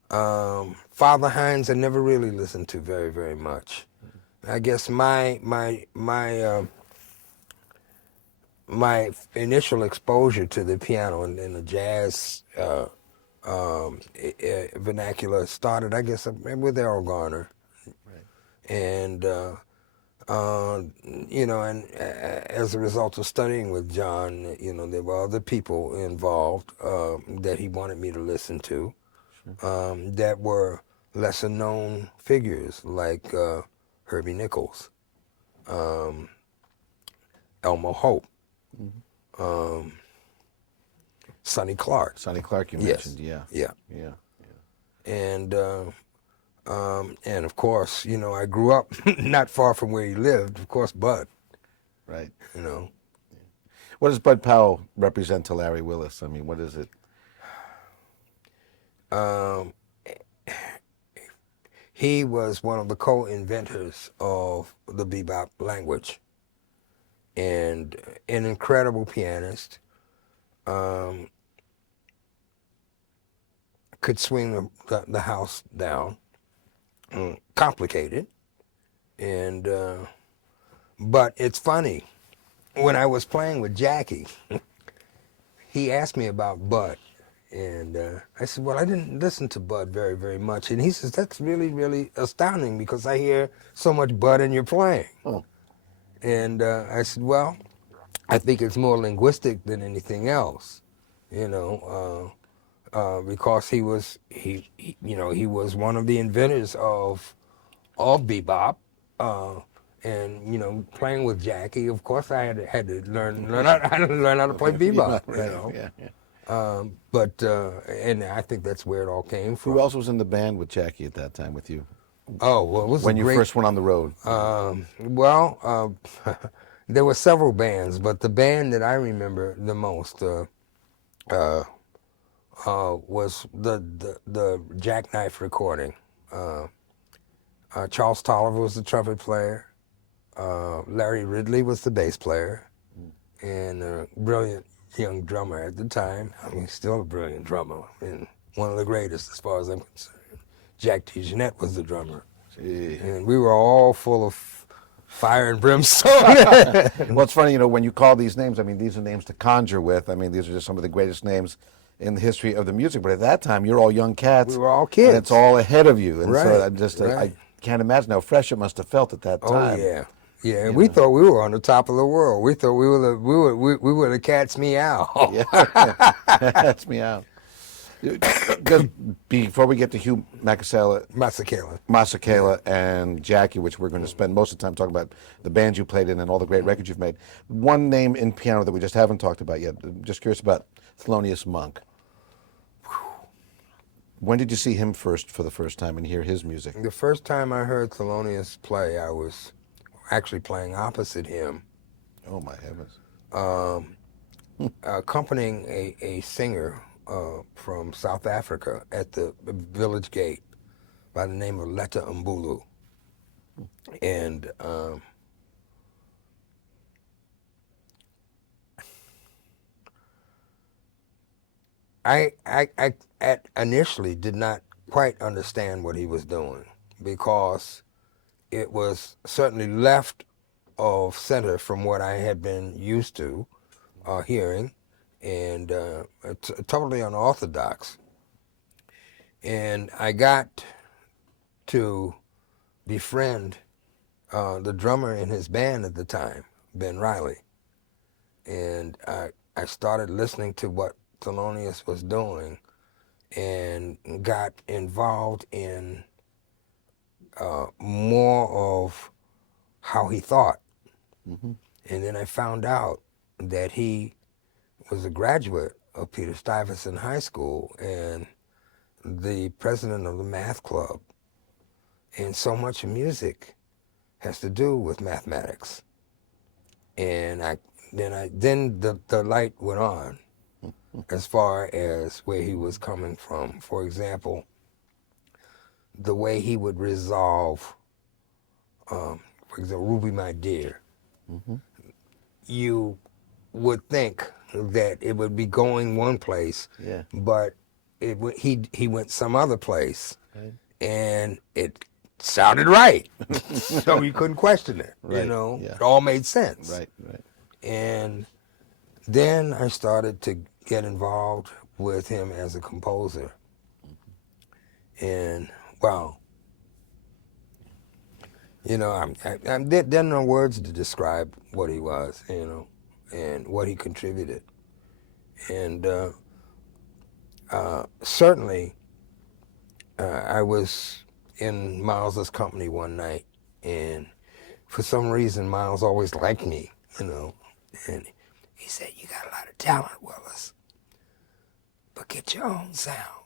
Father Hines I never really listened to very, very much. I guess my initial exposure to the piano and the jazz vernacular started, I guess, with Errol Garner. Right. And and as a result of studying with John, there were other people involved that he wanted me to listen to, that were lesser known figures like Herbie Nichols, Elmo Hope, Sonny Clark. Sonny Clark, you mentioned, yeah. And of course, I grew up not far from where he lived, of course, Bud. Right. What does Bud Powell represent to Larry Willis? I mean, what is it? He was one of the co-inventors of the bebop language, and an incredible pianist. Could swing the house down. Complicated, And but it's funny, when I was playing with Jackie, he asked me about Bud. And I said, well, I didn't listen to Bud very, very much. And he says, that's really, really astounding because I hear so much Bud in your playing. Oh. And I said, well, I think it's more linguistic than anything else, you know, because he was one of the inventors of bebop. And playing with Jackie, of course, I had to learn how to play bebop. You Right, know. yeah, yeah. But and I think that's where it all came from. Who else was in the band with Jackie at that time with you? Oh, well, it was When a you great, first went on the road? There were several bands, but the band that I remember the most was the Jackknife recording. Charles Tolliver was the trumpet player. Larry Ridley was the bass player, and a brilliant young drummer at the time. I mean, still a brilliant drummer, and one of the greatest as far as I'm concerned. Jack DeJohnette was the drummer. Gee. And we were all full of fire and brimstone. Well, it's funny, when you call these names, I mean, these are names to conjure with. I mean, these are just some of the greatest names in the history of the music. But at that time, you're all young cats. We were all kids. And it's all ahead of you. And so Right. I can't imagine how fresh it must have felt at that time. Oh yeah, yeah. We thought we were on the top of the world. We thought we were the cat's meow. Yeah, that's me out. Just before we get to Hugh Masekela and Jackie, which we're going to spend most of the time talking about the bands you played in and all the great records you've made. One name in piano that we just haven't talked about yet. I'm just curious about Thelonious Monk. When did you see him for the first time and hear his music? The first time I heard Thelonious play, I was actually playing opposite him. Oh my heavens! Accompanying a singer from South Africa at the village gate by the name of Letta Mbulu. And I initially did not quite understand what he was doing because it was certainly left of center from what I had been used to hearing, and totally unorthodox. And I got to befriend the drummer in his band at the time, Ben Riley. And I started listening to what Thelonious was doing and got involved in more of how he thought. Mm-hmm. And then I found out that he was a graduate of Peter Stuyvesant High School and the president of the math club. And so much of music has to do with mathematics. And then the light went on as far as where he was coming from. For example, the way he would resolve, for example, Ruby My Dear. Mm-hmm. You would think that it would be going one place, Yeah. but he went some other place, Right. and it sounded right. So you couldn't question it, Right, Yeah. yeah. It all made sense. Right. And then I started to get involved with him as a composer. And wow, there are no words to describe what he was, and what he contributed. And certainly, I was in Miles's company one night, and for some reason, Miles always liked me, and he said, "You got a lot of talent, Willis, but get your own sound.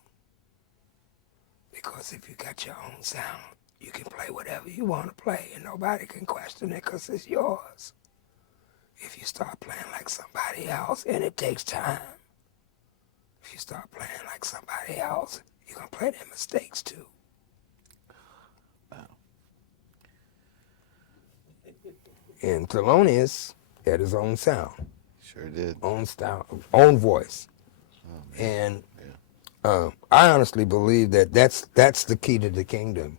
Because if you got your own sound, you can play whatever you want to play, and nobody can question it because it's yours. If you start playing like somebody else, and it takes time, if you start playing like somebody else, you're going to play their mistakes too." Wow. And Thelonious had his own sound. Sure did. Own style, own voice. Oh, and yeah. I honestly believe that that's the key to the kingdom.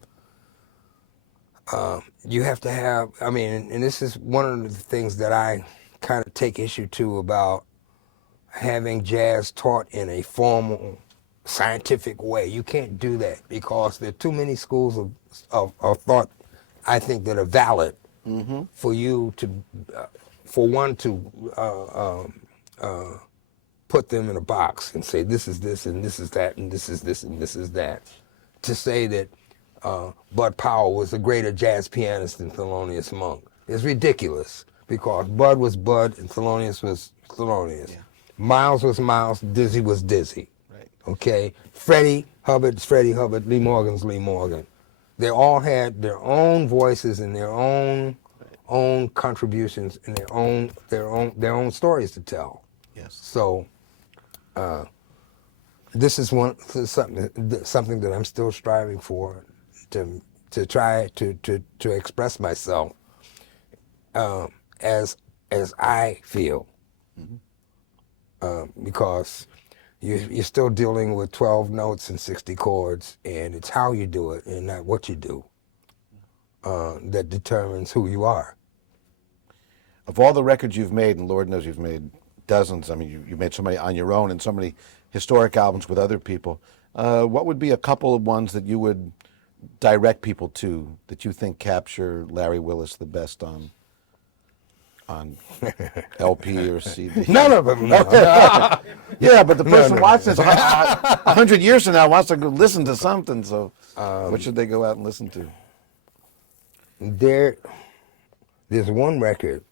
you have to have, I mean, and this is one of the things that I kind of take issue to about having jazz taught in a formal, scientific way. You can't do that because there are too many schools of thought, I think, that are valid for you to, for one to put them in a box and say this is this and this is that and this is this and this is that. To say that Bud Powell was a greater jazz pianist than Thelonious Monk is ridiculous because Bud was Bud and Thelonious was Thelonious. Yeah. Miles was Miles, Dizzy was Dizzy. Right. Okay? Freddie Hubbard's Freddie Hubbard, Lee Morgan's Lee Morgan. They all had their own voices and their own contributions and their own stories to tell. Yes. So this is something that I'm still striving for to try to express myself as I feel. Because you're still dealing with 12 notes and 60 chords, and it's how you do it and not what you do that determines who you are. Of all the records you've made, and Lord knows you've made dozens, I mean, you made so many on your own and so many historic albums with other people, what would be a couple of ones that you would direct people to that you think capture Larry Willis the best on LP or CD? None of them. No. Yeah, but the person watching this 100 years from now wants to go listen to something, so what should they go out and listen to? There's one record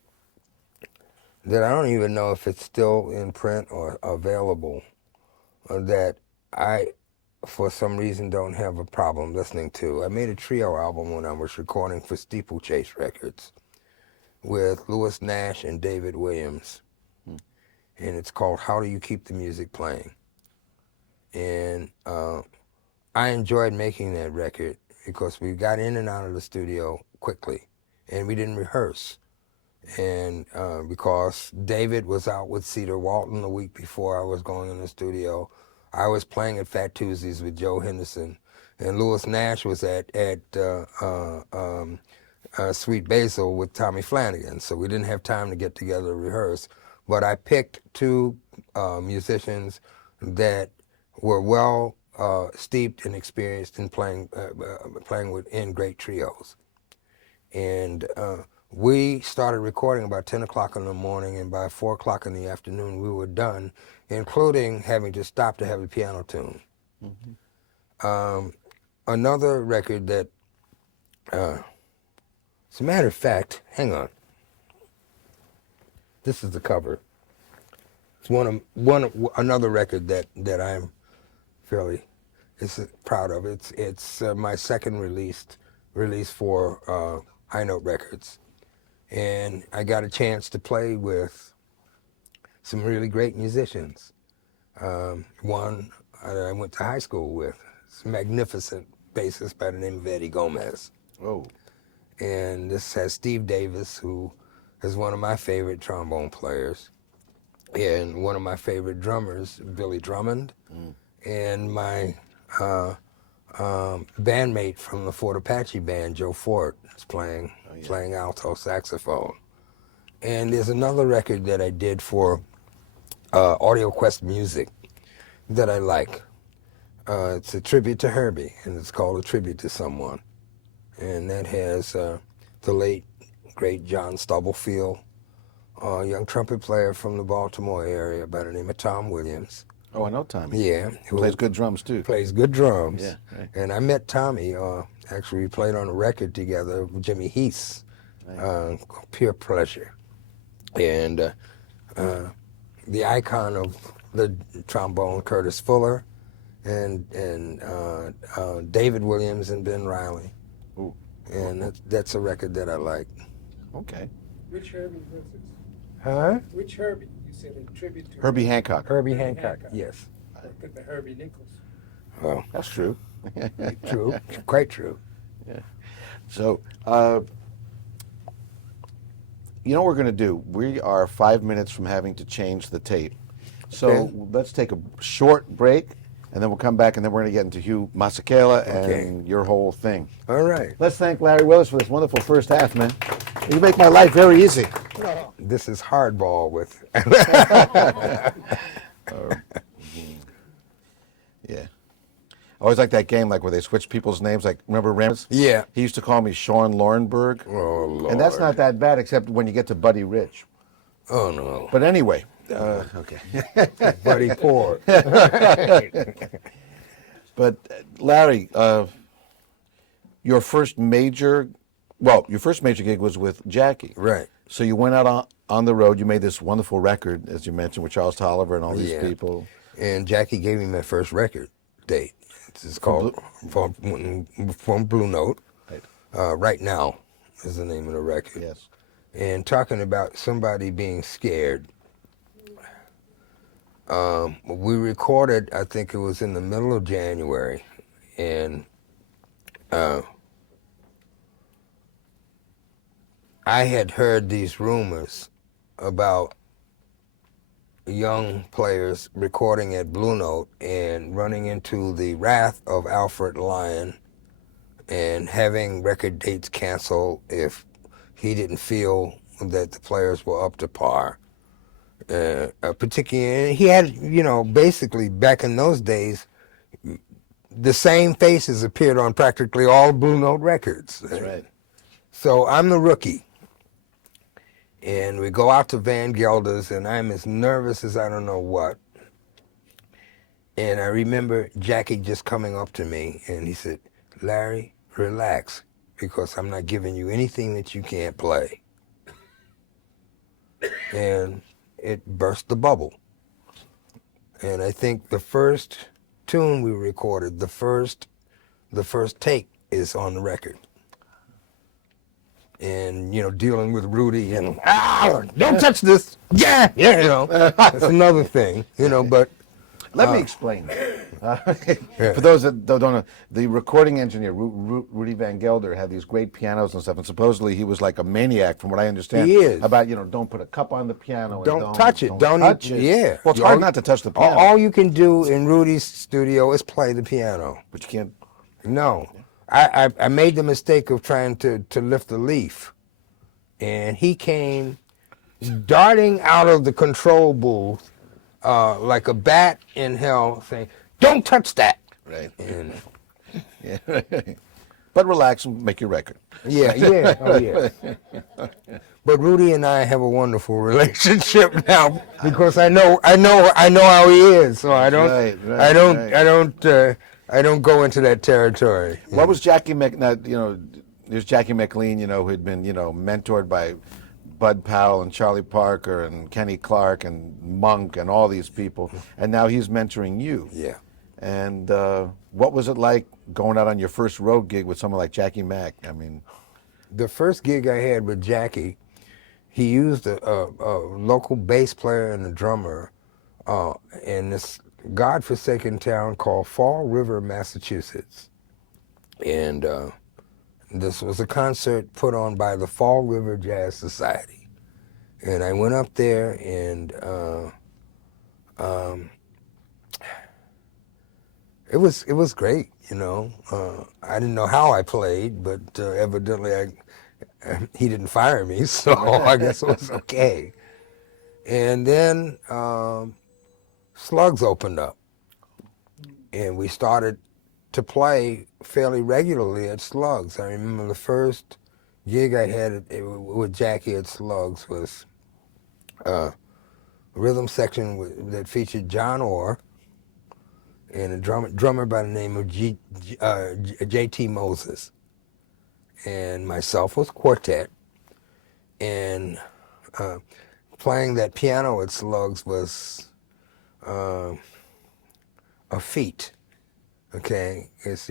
that I don't even know if it's still in print or available that I, for some reason, don't have a problem listening to. I made a trio album when I was recording for Steeplechase Records with Lewis Nash and David Williams. And it's called How Do You Keep the Music Playing? And I enjoyed making that record because we got in and out of the studio quickly and we didn't rehearse. And because David was out with Cedar Walton the week before I was going in the studio, I was playing at Fat Tuesdays with Joe Henderson, and Lewis Nash was at Sweet Basil with Tommy Flanagan, so we didn't have time to get together to rehearse. But I picked two musicians that were well steeped and experienced in playing in great trios. And we started recording about 10 o'clock in the morning, and by 4 o'clock in the afternoon we were done, including having to stop to have the piano tune. Another record that, as a matter of fact, hang on. This is the cover. It's another record that I'm fairly proud of. It's my second release for High Note Records, and I got a chance to play with some really great musicians. One I went to high school with, this magnificent bassist by the name of Eddie Gomez. Oh. And this has Steve Davis, who is one of my favorite trombone players, and one of my favorite drummers, Billy Drummond, and my bandmate from the Fort Apache band, Joe Fort, is playing alto saxophone. And there's another record that I did for Audio Quest Music that I like. It's a tribute to Herbie, and it's called A Tribute to Someone. And that has the late, great John Stubblefield, a young trumpet player from the Baltimore area by the name of Tom Williams. Oh, I know Tommy. Yeah. He plays good drums, too. Plays good drums. Yeah, right. And I met Tommy. Actually, we played on a record together with Jimmy Heath, right. Pure Pleasure. And the icon of the trombone, Curtis Fuller, and David Williams and Ben Riley. Ooh. And that's a record that I like. Okay. Which Herbie was this? Huh? Which Herbie? You said a tribute to Herbie Hancock. Herbie Hancock, yes. Look at the Herbie Nichols. Well, That's true. true, quite true. Yeah. So, you know what we're going to do? We are 5 minutes from having to change the tape. So Okay. let's take a short break, and then we'll come back, and then we're going to get into Hugh Masekela and your whole thing. All right. Let's thank Larry Willis for this wonderful first half, man. You make my life very easy. This is hardball with. Yeah. I always like that game, like where they switch people's names. Like, remember Rams? Yeah. He used to call me Sean Lorenberg. Oh, Lord. And that's not that bad, except when you get to Buddy Rich. Oh, no. But anyway, okay. Buddy Poor. But Larry, your first major gig was with Jackie. Right. So you went out on the road. You made this wonderful record, as you mentioned, with Charles Tolliver and all these people. And Jackie gave me my first record date. It's called from Blue Note. Right. Right Now is the name of the record. Yes. And talking about somebody being scared. We recorded, I think it was in the middle of January, and I had heard these rumors about young players recording at Blue Note and running into the wrath of Alfred Lyon and having record dates canceled if he didn't feel that the players were up to par. Particularly, he had, basically back in those days, the same faces appeared on practically all Blue Note records. That's right. So I'm the rookie. And we go out to Van Gelder's, and I'm as nervous as I don't know what. And I remember Jackie just coming up to me, and he said, "Larry, relax, because I'm not giving you anything that you can't play." And it burst the bubble. And I think the first tune we recorded, the first take is on the record. And, dealing with Rudy and, don't touch this. Yeah, that's another thing, but. Let me explain that. For those that don't know, the recording engineer, Rudy Van Gelder, had these great pianos and stuff, and supposedly he was like a maniac, from what I understand. He is. About, don't put a cup on the piano. Don't touch it. Don't touch it. Yeah. Well, it's hard not to touch the piano. All you can do in Rudy's studio is play the piano. But you can't. No. I made the mistake of trying to lift the leaf, and he came darting out of the control booth like a bat in hell, saying, "Don't touch that." Right. And, Yeah. But relax and make your record. yeah. Oh, yeah. But Rudy and I have a wonderful relationship now because I know how he is, so I don't go into that territory. What was Jackie there's Jackie McLean, who had been, mentored by Bud Powell and Charlie Parker and Kenny Clark and Monk and all these people, and now he's mentoring you. Yeah. And what was it like going out on your first road gig with someone like Jackie Mack? I mean, the first gig I had with Jackie, he used a local bass player and a drummer in this godforsaken town called Fall River, Massachusetts. And this was a concert put on by the Fall River Jazz Society. And I went up there, and it was great, I didn't know how I played, but evidently he didn't fire me, so I guess it was okay. And then Slugs opened up, and we started to play fairly regularly at Slugs. I remember the first gig I had with Jackie at Slugs was a rhythm section that featured John Orr and a drummer by the name of J.T. Moses. And myself with quartet. And playing that piano at Slugs was a feat. Okay, it's,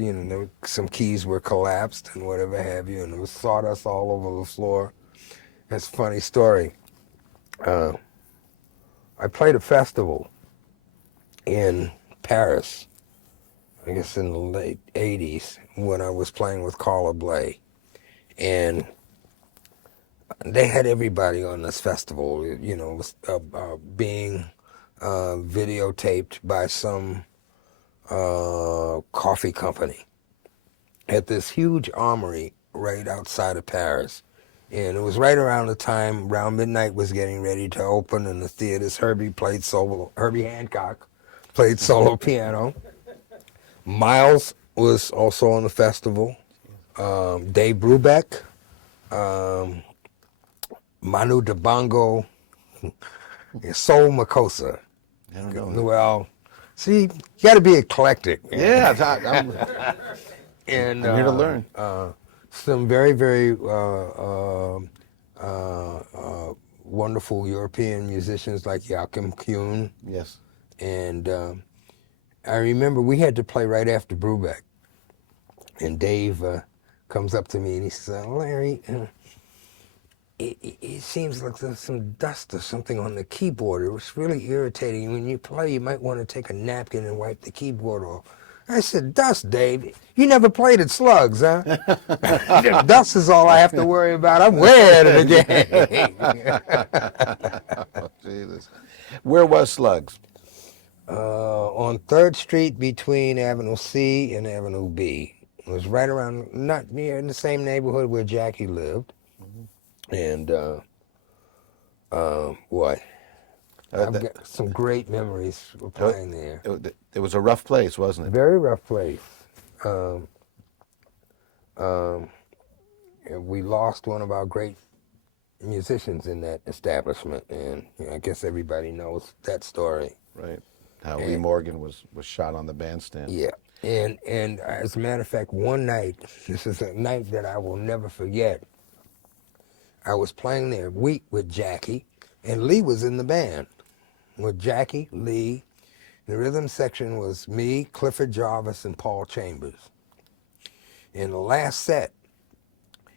some keys were collapsed and whatever have you, and there was sawdust all over the floor. That's a funny story. I played a festival in Paris, I guess in the late 80s, when I was playing with Carla Bley. And they had everybody on this festival, was being videotaped by some coffee company. Had this huge armory right outside of Paris. And it was right around the time, around midnight was getting ready to open in the theaters. Herbie Hancock played solo piano. Miles was also on the festival. Dave Brubeck, Manu Dibango, and Sol Makosa. I don't know. Well, see, you got to be eclectic. Yeah, I'm And here to learn. Some very, very wonderful European musicians like Joachim Kuhn. Yes. And I remember we had to play right after Brubeck. And Dave comes up to me and he says, Larry, it seems like there's some dust or something on the keyboard. It was really irritating. When you play, you might want to take a napkin and wipe the keyboard off. I said, dust, Dave? You never played at Slugs, huh? Dust is all I have to worry about. I'm way ahead of the game. Oh, Jesus. Where was Slugs? On 3rd Street between Avenue C and Avenue B. It was right around, not near in the same neighborhood where Jackie lived. And what? I've got some great memories of playing there. It was a rough place, wasn't it? Very rough place. And we lost one of our great musicians in that establishment, and I guess everybody knows that story. Right. How Lee Morgan was shot on the bandstand. Yeah. And as a matter of fact, one night, this is a night that I will never forget, I was playing there with Jackie, and Lee was in the band with Jackie, Lee. The rhythm section was me, Clifford Jarvis, and Paul Chambers. In the last set,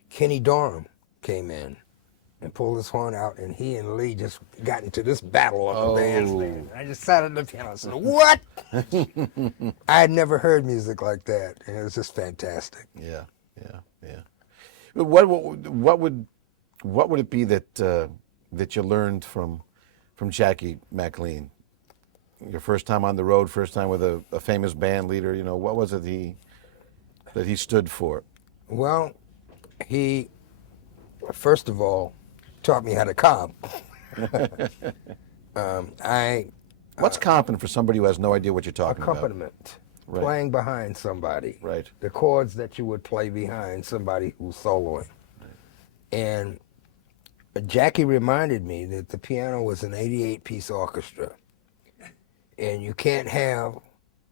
Kenny Dorham came in and pulled his horn out, and he and Lee just got into this battle on the bandstand. I just sat at the piano and said, what? I had never heard music like that, and it was just fantastic. Yeah. What would it be that you learned from Jackie McLean? Your first time on the road, first time with a famous band leader. What was it that he stood for? Well, he first of all taught me how to comp. What's comping for somebody who has no idea what you're talking about? Accompaniment. Right. Playing behind somebody. Right. The chords that you would play behind somebody who's soloing. Right. And Jackie reminded me that the piano was an 88-piece orchestra. And you can't have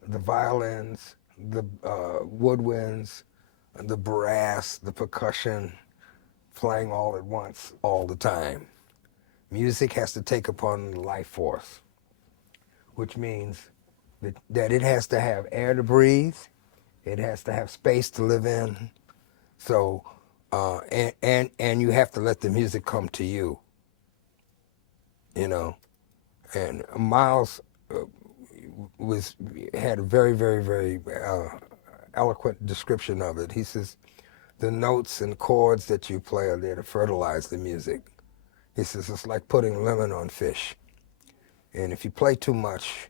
the violins, the woodwinds, the brass, the percussion playing all at once all the time. Music has to take upon life force, which means that it has to have air to breathe, it has to have space to live in. So, and you have to let the music come to you. And Miles had a very, very, very eloquent description of it. He says, the notes and chords that you play are there to fertilize the music. He says, it's like putting lemon on fish. And if you play too much,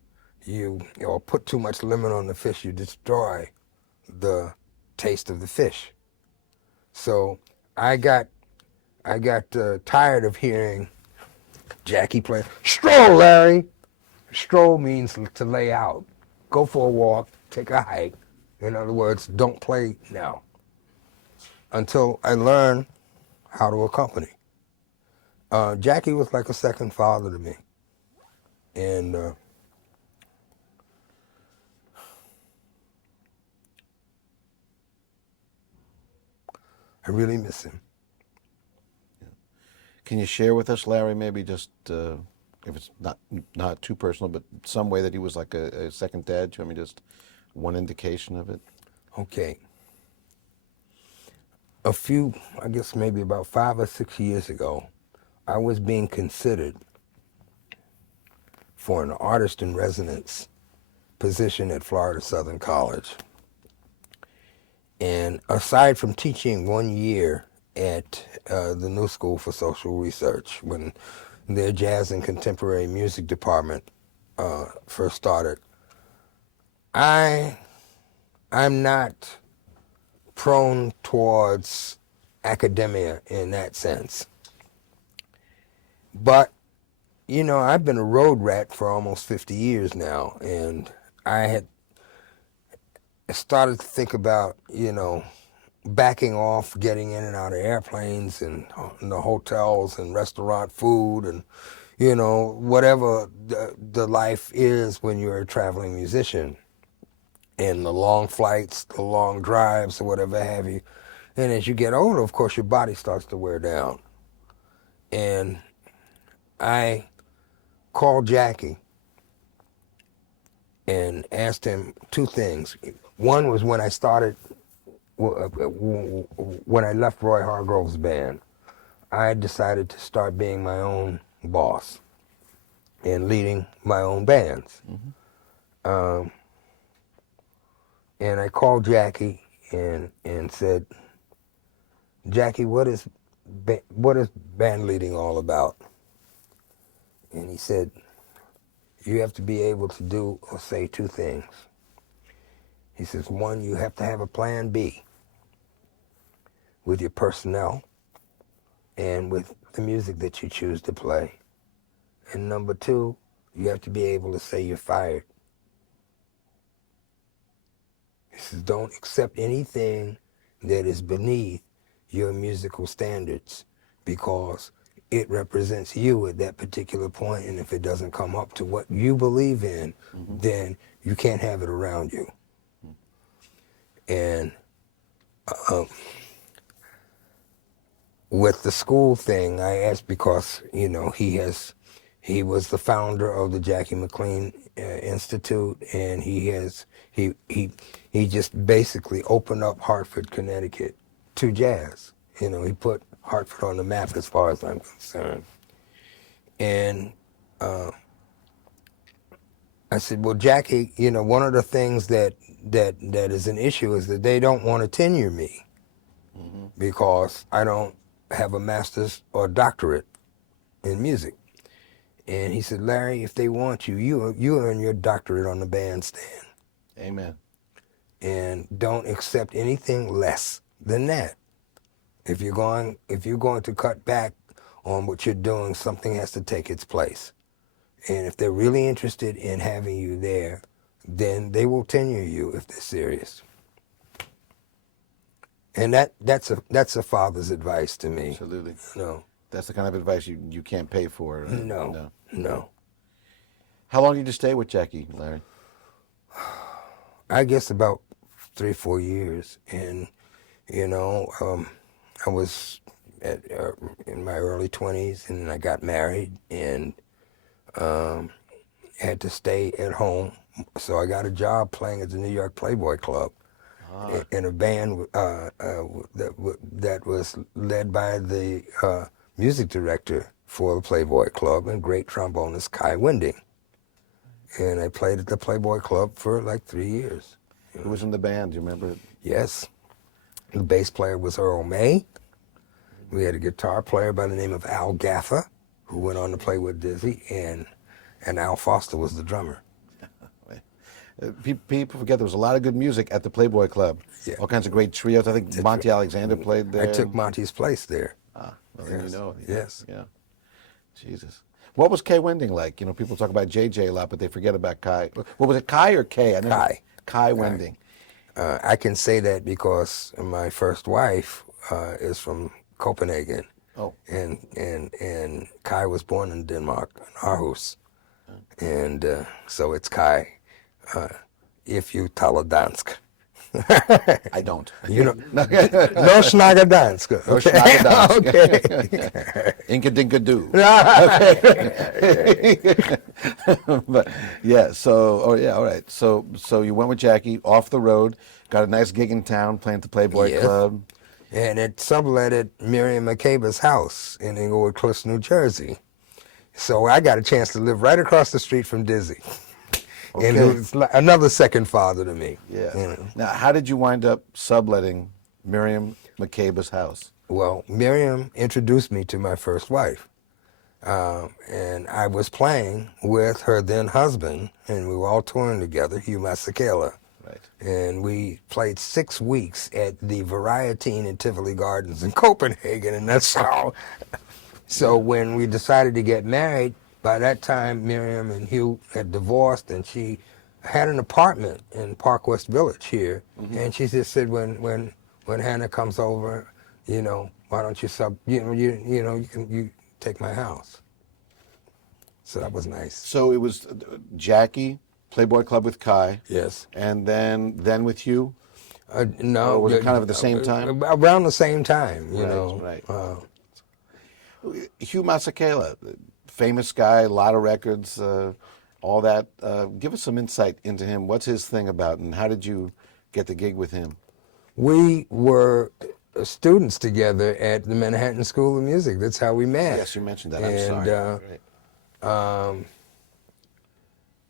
or put too much lemon on the fish, you destroy the taste of the fish. So I got tired of hearing Jackie play, stroll, Larry. Stroll means to lay out. Go for a walk, take a hike. In other words, don't play now. Until I learned how to accompany. Jackie was like a second father to me. And I really miss him. Can you share with us, Larry, maybe just, if it's not too personal, but some way that he was like a second dad? Do you want me just one indication of it? Okay. I guess maybe about 5 or 6 years ago, I was being considered for an artist in residence position at Florida Southern College. And aside from teaching 1 year at the New School for Social Research, when their jazz and contemporary music department first started, I'm not prone towards academia in that sense. But, you know, I've been a road rat for almost 50 years now, and I had started to think about, you know, backing off, getting in and out of airplanes and the hotels and restaurant food and, you know, whatever the life is when you're a traveling musician, and the long flights, the long drives, or whatever have you. And as you get older, of course, your body starts to wear down. And I called Jackie and asked him two things. One was when I started, when I left Roy Hargrove's band, I decided to start being my own boss and leading my own bands. And I called Jackie and said, Jackie, what is band leading all about? And he said, you have to be able to do or say two things. He says, one, you have to have a plan B with your personnel and with the music that you choose to play. And number two, you have to be able to say you're fired. He says, don't accept anything that is beneath your musical standards, because it represents you at that particular point, and if it doesn't come up to what you believe in, then you can't have it around you. And with the school thing, I asked because, you know, he was the founder of the Jackie McLean Institute, and he just basically opened up Hartford, Connecticut to jazz. You know, he put Hartford on the map as far as I'm concerned. And I said, well, Jackie, you know, one of the things that is an issue is that they don't want to tenure me because I don't have a master's or doctorate in music. And he said, Larry, if they want you, you earn your doctorate on the bandstand. Amen. And don't accept anything less than that. If you're going to cut back on what you're doing, something has to take its place. And if they're really interested in having you there, then they will tenure you if they're serious. And that's a father's advice to me. Absolutely. You know. That's the kind of advice you can't pay for. No. How long did you stay with Jackie, Larry? I guess about 3 or 4 years. And, you know, I was in my early 20s, and I got married and had to stay at home. So I got a job playing at the New York Playboy Club in a band that was led by the music director for the Playboy Club and great trombonist Kai Winding. And I played at the Playboy Club for like 3 years. Who was in the band? Do you remember? Yes. The bass player was Earl May. We had a guitar player by the name of Al Gaffer, who went on to play with Dizzy, and Al Foster was the drummer. People forget there was a lot of good music at the Playboy Club. Yeah. All kinds of great trios. I think Monty Alexander played there. I took Monty's place there. Well, then you know. Yes. Yeah. Jesus. What was Kay Wending like? You know, people talk about JJ a lot, but they forget about Kai. What was it, Kai or Kay? Kai Wending. I can say that because my first wife is from Copenhagen. Oh. And Kai was born in Denmark, in Aarhus. And so it's Kai, if you taler dansk. I don't. You know, no snakker dansk. No snakker dansk. Okay. Inka dinka do. But yeah, all right. So you went with Jackie off the road, got a nice gig in town playing at the Playboy Yes. Club. And it subletted Miriam Makeba's house in Englewood Cliffs, New Jersey. So I got a chance to live right across the street from Dizzy. Okay. And it was another second father to me. Yeah. You know. Now, how did you wind up subletting Miriam Makeba's house? Well, Miriam introduced me to my first wife. And I was playing with her then husband, and we were all touring together, Hugh Masekela. Right. And we played 6 weeks at the Varietine in Tivoli Gardens in Copenhagen, and that's how. So when we decided to get married, by that time Miriam and Hugh had divorced, and she had an apartment in Park West Village here, and she just said, when Hannah comes over, you know, why don't you you take my house. So that was nice. So it was Jackie, Playboy Club with Kai. Yes. And then with Hugh? No. Or was it kind of at the same time? Around the same time, you Right, know. right. Hugh Masekela, famous guy, a lot of records, all that. Give us some insight into him. What's his thing about, and how did you get the gig with him? We were students together at the Manhattan School of Music. That's how we met. Yes, you mentioned that. I'm sorry. Right.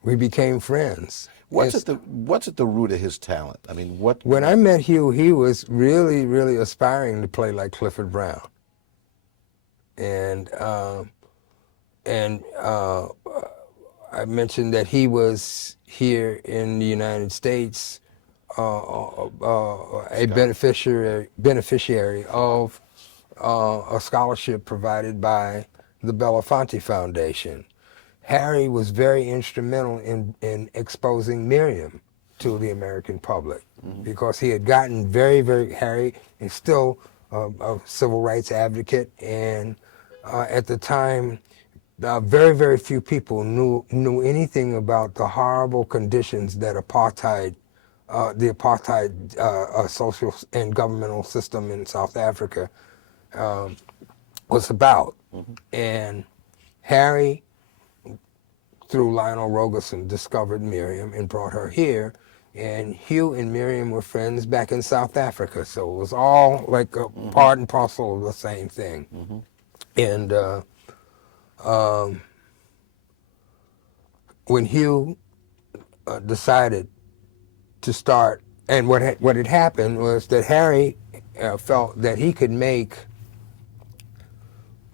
We became friends. What's at the root of his talent? I mean, what? When I met Hugh, he was really, really aspiring to play like Clifford Brown. And I mentioned that he was here in the United States, a beneficiary of a scholarship provided by the Belafonte Foundation. Harry was very instrumental in exposing Miriam to the American public, because he had gotten Harry is still a civil rights advocate, and at the time, very, very few people knew anything about the horrible conditions that the apartheid social and governmental system in South Africa was about. And Harry, through Lionel Rogerson, discovered Miriam and brought her here. And Hugh and Miriam were friends back in South Africa, so it was all like a part and parcel of the same thing. And when Hugh decided to start, and what had happened was that Harry felt that he could make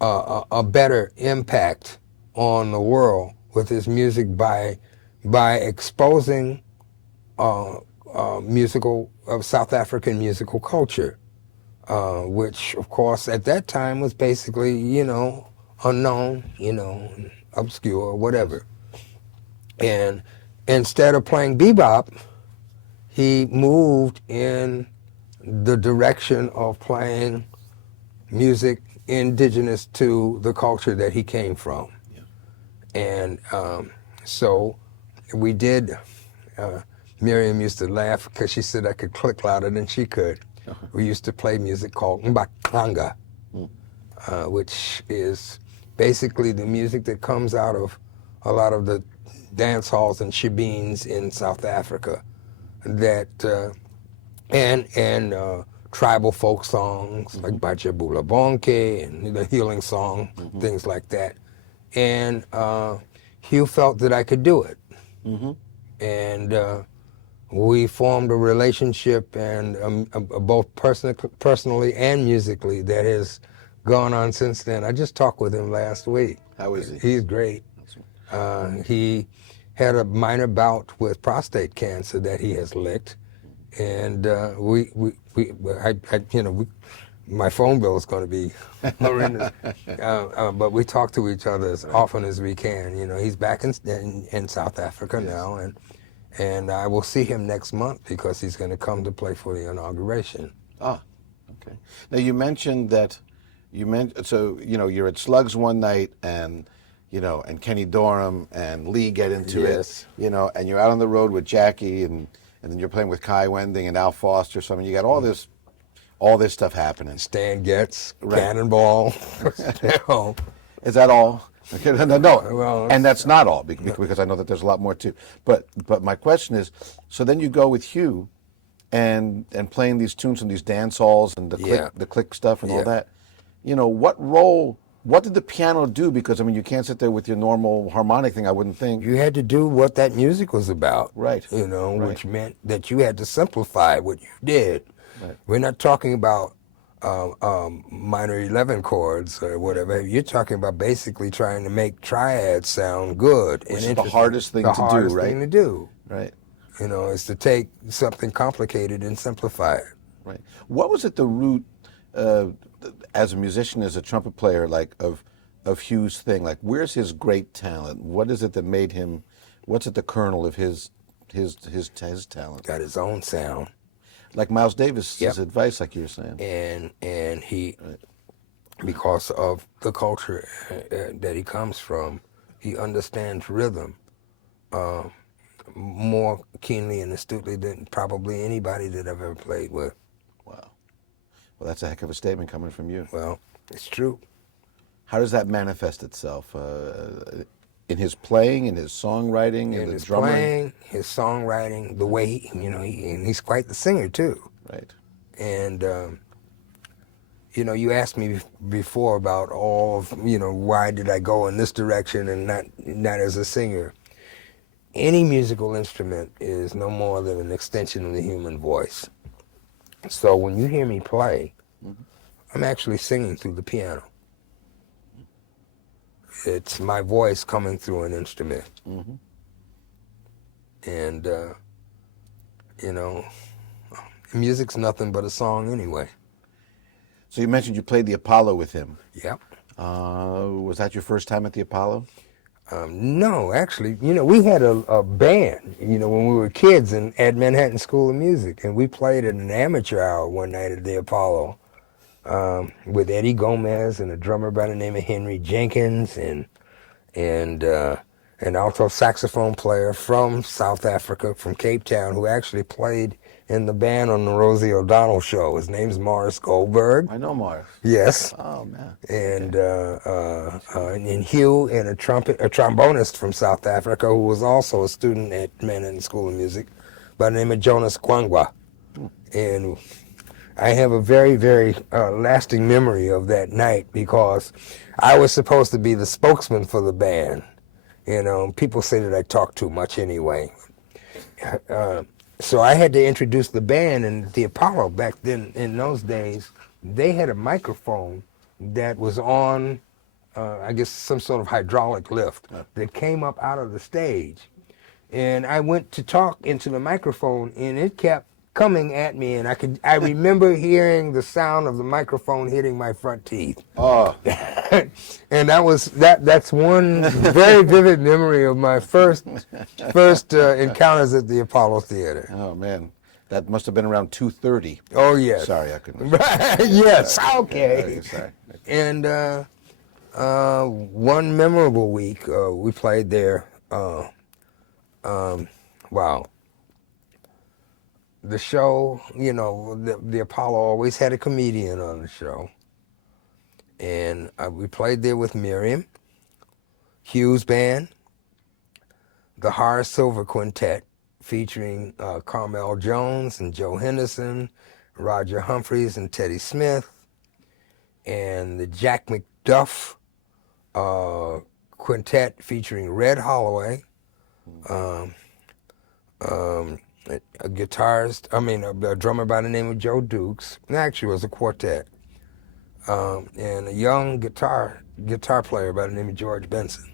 a better impact on the world with his music by exposing South African musical culture, which of course at that time was basically, you know, unknown, you know, obscure, whatever. And instead of playing bebop, he moved in the direction of playing music indigenous to the culture that he came from. And so we did, Miriam used to laugh because she said I could click louder than she could. We used to play music called mbaqanga, which is basically the music that comes out of a lot of the dance halls and shebeens in South Africa, that and tribal folk songs like Bajabula Bonke and the healing song, things like that. And Hugh felt that I could do it. And we formed a relationship, and both personally and musically, that has gone on since then. I just talked with him last week. How is he? He's great. He had a minor bout with prostate cancer that he has licked, and my phone bill is going to be horrendous. But we talk to each other as often as we can. You know, he's back in South Africa now, and I will see him next month because he's going to come to play for the inauguration. Ah, okay. Now you mentioned so you know, you're at Slugs one night, and you know, and Kenny Dorham and Lee get into it, you know, and you're out on the road with Jackie, and then you're playing with Kai Wending and Al Foster. So I mean, you got all this stuff happening. Stan Getz, Cannonball. Is that all? Okay, no. Well, and that's not all, because I know that there's a lot more too. But my question is, so then you go with Hugh, and playing these tunes from these dance halls and the click stuff and all that. You know, what did the piano do? Because I mean, you can't sit there with your normal harmonic thing, I wouldn't think. You had to do what that music was about. Right. You know, which meant that you had to simplify what you did. Right. We're not talking about minor 11 chords or whatever. You're talking about basically trying to make triads sound good Which and is the interesting. hardest thing the to do, hardest right? thing to do. Right. You know, is to take something complicated and simplify it. Right. What was at the root, as a musician, as a trumpet player, like of Hugh's thing? Like, where's his great talent? What is it that made him? What's at the kernel of his talent? Got his own sound. Like Miles Davis's Yep. advice, like you were saying. And he, because of the culture that he comes from, he understands rhythm more keenly and astutely than probably anybody that I've ever played with. Wow. Well, that's a heck of a statement coming from you. Well, it's true. How does that manifest itself? In his playing, in his songwriting, in the his drumming? playing, his songwriting, the way and he's quite the singer too. Right. And you asked me before about all of why did I go in this direction and not as a singer. Any musical instrument is no more than an extension of the human voice. So when you hear me play, I'm actually singing through the piano. It's my voice coming through an instrument. Mm-hmm. And, music's nothing but a song anyway. So you mentioned you played the Apollo with him. Yep. Was that your first time at the Apollo? No, actually, we had a band, when we were kids at Manhattan School of Music, and we played at an amateur hour one night at the Apollo with Eddie Gomez and a drummer by the name of Henry Jenkins and an alto saxophone player from South Africa, from Cape Town, who actually played in the band on the Rosie O'Donnell show. His name's Morris Goldberg. I know Morris. Yes. Oh, man. And Hugh, and a trombonist from South Africa who was also a student at Manhattan School of Music by the name of Jonas Gwangwa. And I have a very, very lasting memory of that night because I was supposed to be the spokesman for the band. People say that I talk too much anyway. So I had to introduce the band, and the Apollo back then, in those days, they had a microphone that was on, I guess, some sort of hydraulic lift that came up out of the stage. And I went to talk into the microphone, and it kept coming at me, and I remember hearing the sound of the microphone hitting my front teeth. Oh. And that's one very vivid memory of my first encounters at the Apollo Theater. Oh, man. That must have been around 2:30. Oh, yes. Sorry, I couldn't. Yes, okay. Sorry. And one memorable week, we played there. Wow. The show, the Apollo always had a comedian on the show. And we played there with Miriam, Hugh's band, the Horace Silver Quintet, featuring Carmel Jones and Joe Henderson, Roger Humphreys and Teddy Smith, and the Jack McDuff Quintet featuring Red Holloway, a drummer by the name of Joe Dukes. Actually, it was a quartet. And a young guitar player by the name of George Benson.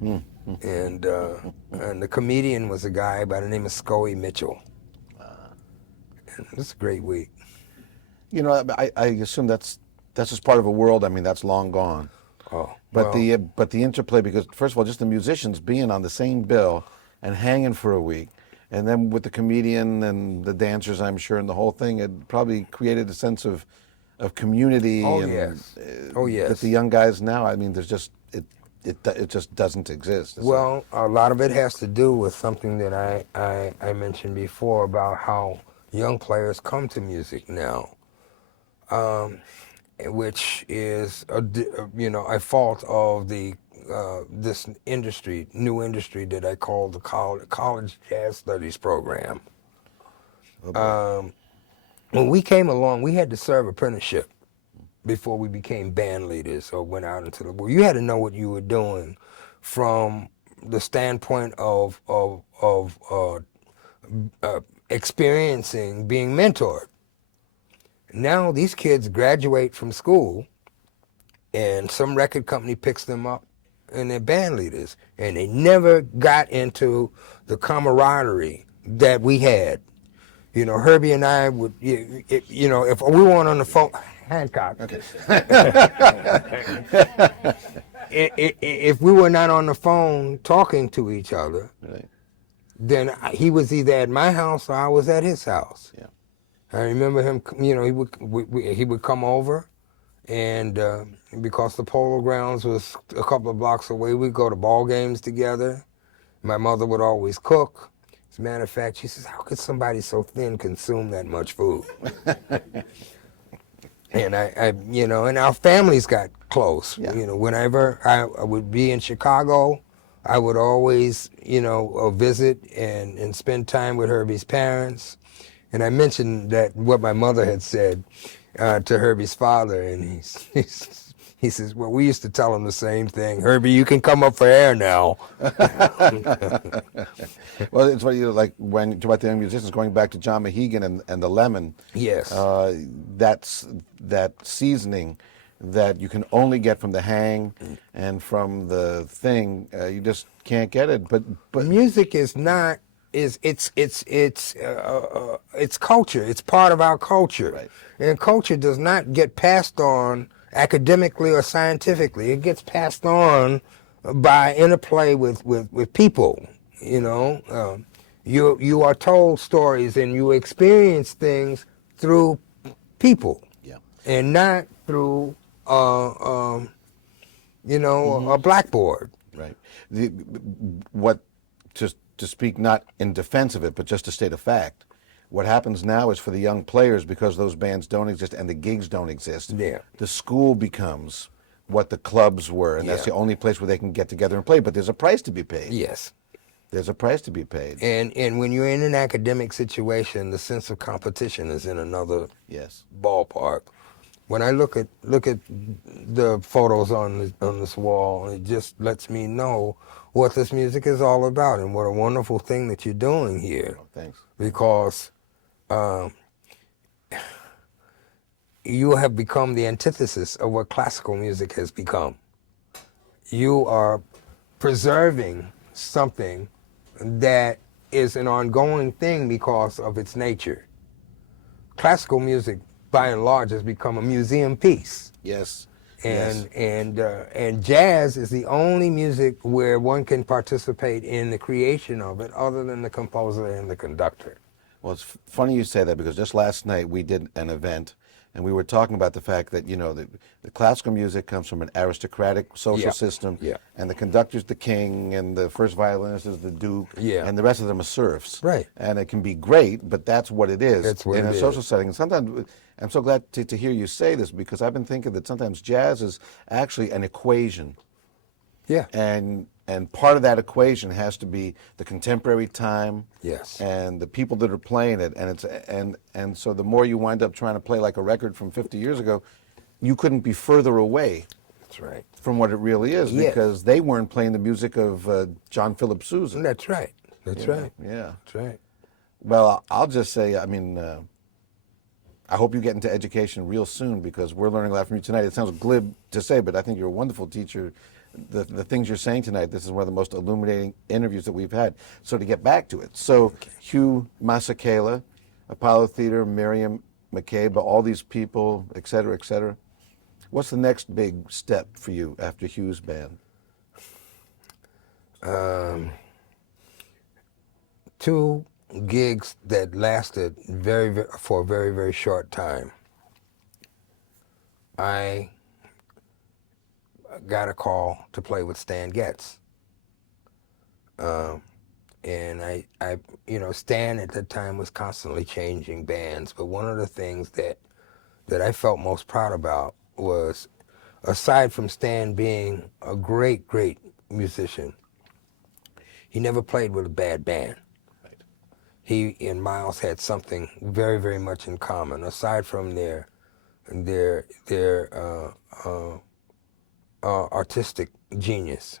And the comedian was a guy by the name of Scoey Mitchell. And it was a great week. I assume that's just part of a world. I mean, that's long gone. Oh, But the interplay, because first of all, just the musicians being on the same bill and hanging for a week, and then with the comedian and the dancers, I'm sure, and the whole thing, it probably created a sense of community. Oh, and, yes. Oh, yes. That the young guys now, I mean, there's just it just doesn't exist. Well, a lot of it has to do with something that I mentioned before about how young players come to music now, which is a fault of the this new industry that I call the college jazz studies program. When we came along, we had to serve apprenticeship before we became band leaders or went out into the world. You had to know what you were doing from the standpoint of experiencing being mentored. Now these kids graduate from school, and some record company picks them up, and they're band leaders, and they never got into the camaraderie that we had. You know, Herbie and I would, you know, if we weren't on the phone, Hancock. Okay. If we were not on the phone talking to each other, Right. then he was either at my house or I was at his house. Yeah. I remember him, you know, he would come over, and because the Polo Grounds was a couple of blocks away, we'd go to ball games together. My mother would always cook. As a matter of fact, she says, how could somebody so thin consume that much food? And I, you know, and our families got close. Yeah. You know, whenever I would be in Chicago, I would always, you know, visit and spend time with Herbie's parents. And I mentioned that what my mother had said to Herbie's father, and he says, well, we used to tell him the same thing. Herbie, you can come up for air now. Well, it's what you like when you talk about the young musicians, going back to John Mahegan and the Lemon. Yes. That's that seasoning that you can only get from the Hang and from the Thing. You just can't get it. But music is not it's culture. It's part of our culture. Right. And culture does not get passed on academically or scientifically. It gets passed on by interplay with people. You know, you are told stories and you experience things through people. Yeah. And not through you know, a blackboard. Right. What to speak not in defense of it, but just to state a fact. What happens now is for the young players, because those bands don't exist and the gigs don't exist, Yeah. the school becomes what the clubs were, and that's Yeah. the only place where they can get together and play. But there's a price to be paid. Yes. There's a price to be paid. And when you're in an academic situation, the sense of competition is in another Yes. ballpark. When I look at the photos on this wall, it just lets me know what this music is all about and what a wonderful thing that you're doing here. Oh, thanks. Because you have become the antithesis of what classical music has become. You are preserving something that is an ongoing thing because of its nature. Classical music, by and large, has become a museum piece. Yes. And jazz is the only music where one can participate in the creation of it other than the composer and the conductor. Well, it's funny you say that, because just last night we did an event and we were talking about the fact that, you know, the classical music comes from an aristocratic social Yeah. system, Yeah. and the conductor's the king, and the first violinist is the duke, Yeah. and the rest of them are serfs. Right. And it can be great, but that's what it is That's what in it a is. social setting. And sometimes, I'm so glad to hear you say this, because I've been thinking that sometimes jazz is actually an equation. Yeah. And part of that equation has to be the contemporary time, Yes. and the people that are playing it, and so the more you wind up trying to play like a record from 50 years ago, you couldn't be further away That's right. from what it really is, Yes. because they weren't playing the music of John Philip Sousa. That's right. That's right. Yeah. That's right. Well, I'll just say, I mean, I hope you get into education real soon, because we're learning a lot from you tonight. It sounds glib to say, but I think you're a wonderful teacher. The things you're saying tonight, this is one of the most illuminating interviews that we've had. So to get back to it, so Hugh Masekela, Apollo Theater, Miriam McCabe, all these people, et cetera, et cetera. What's the next big step for you after Hugh's band? 2 gigs that lasted for a very, very short time. I got a call to play with Stan Getz. And I, you know, Stan at that time was constantly changing bands, but one of the things that I felt most proud about was, aside from Stan being a great, great musician, he never played with a bad band. Right. He and Miles had something very, very much in common, aside from their artistic genius.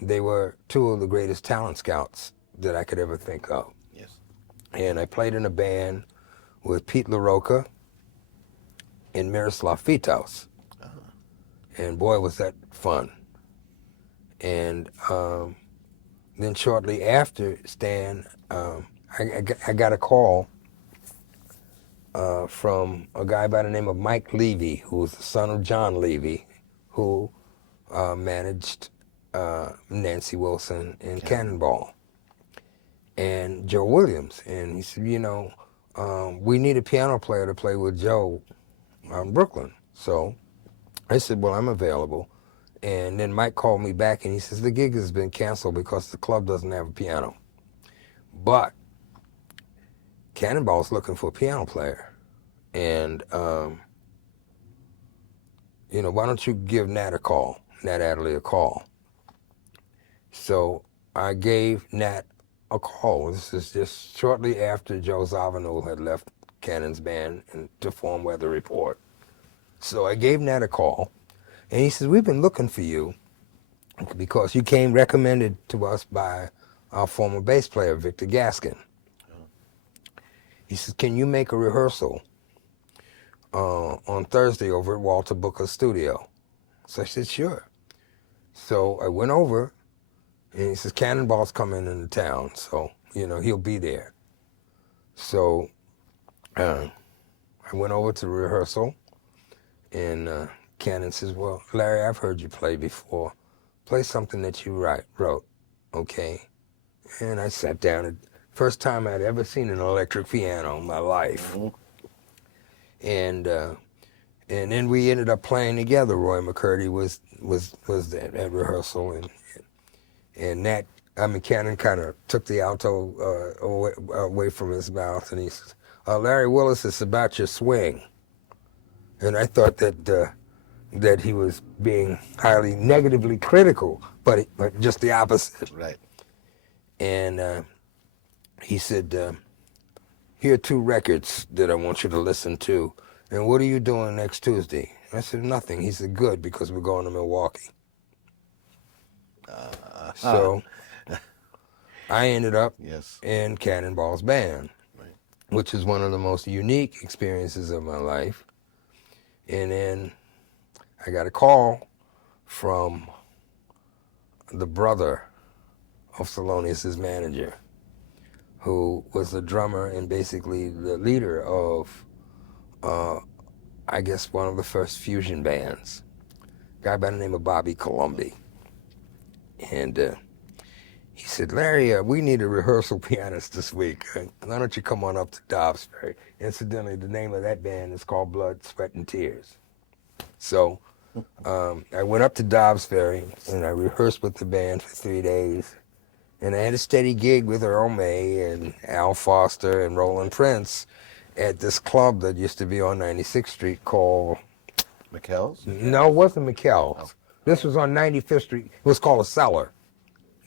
They were 2 of the greatest talent scouts that I could ever think of. Yes. And I played in a band with Pete LaRocca in Miroslav Vitous. And boy, was that fun. And then shortly after Stan, I got a call from a guy by the name of Mike Levy, who was the son of John Levy, who managed Nancy Wilson in Cannonball, and Joe Williams. And he said, you know, we need a piano player to play with Joe out in Brooklyn. So I said, well, I'm available. And then Mike called me back and he says, the gig has been canceled because the club doesn't have a piano. But Cannonball's looking for a piano player. And, you know, why don't you give Nat Adderley a call? So I gave Nat a call. This is just shortly after Joe Zawinul had left Cannon's band to form Weather Report. So I gave Nat a call. And he says, we've been looking for you because you came recommended to us by our former bass player, Victor Gaskin. He says, can you make a rehearsal on Thursday over at Walter Booker's studio? So I said, sure. So I went over, and he says, Cannonball's coming into town, so, you know, he'll be there. So I went over to the rehearsal, and Cannon says, well, Larry, I've heard you play before. Play something that you wrote, okay? And I sat down. And first time I'd ever seen an electric piano in my life. And then we ended up playing together. Roy McCurdy was at rehearsal, and Nat, Cannon kind of took the alto away from his mouth, and he says, Larry Willis, it's about your swing. And I thought that he was being highly negatively critical, but just the opposite. Right. And he said, here are 2 records that I want you to listen to. And what are you doing next Tuesday? I said, nothing. He said, good, because we're going to Milwaukee. So I ended up in Cannonball's band, which is one of the most unique experiences of my life. And then I got a call from the brother of Thelonious' manager, who was the drummer and basically the leader of, I guess, one of the first fusion bands, a guy by the name of Bobby Colomby. And he said, Larry, we need a rehearsal pianist this week. Why don't you come on up to Dobbsbury? Incidentally, the name of that band is called Blood, Sweat, and Tears. So I went up to Dobbsbury, and I rehearsed with the band for 3 days. And I had a steady gig with Earl May and Al Foster and Roland Prince at this club that used to be on 96th Street called... McKell's? No, it wasn't McKell's. Oh. This was on 95th Street. It was called a Cellar.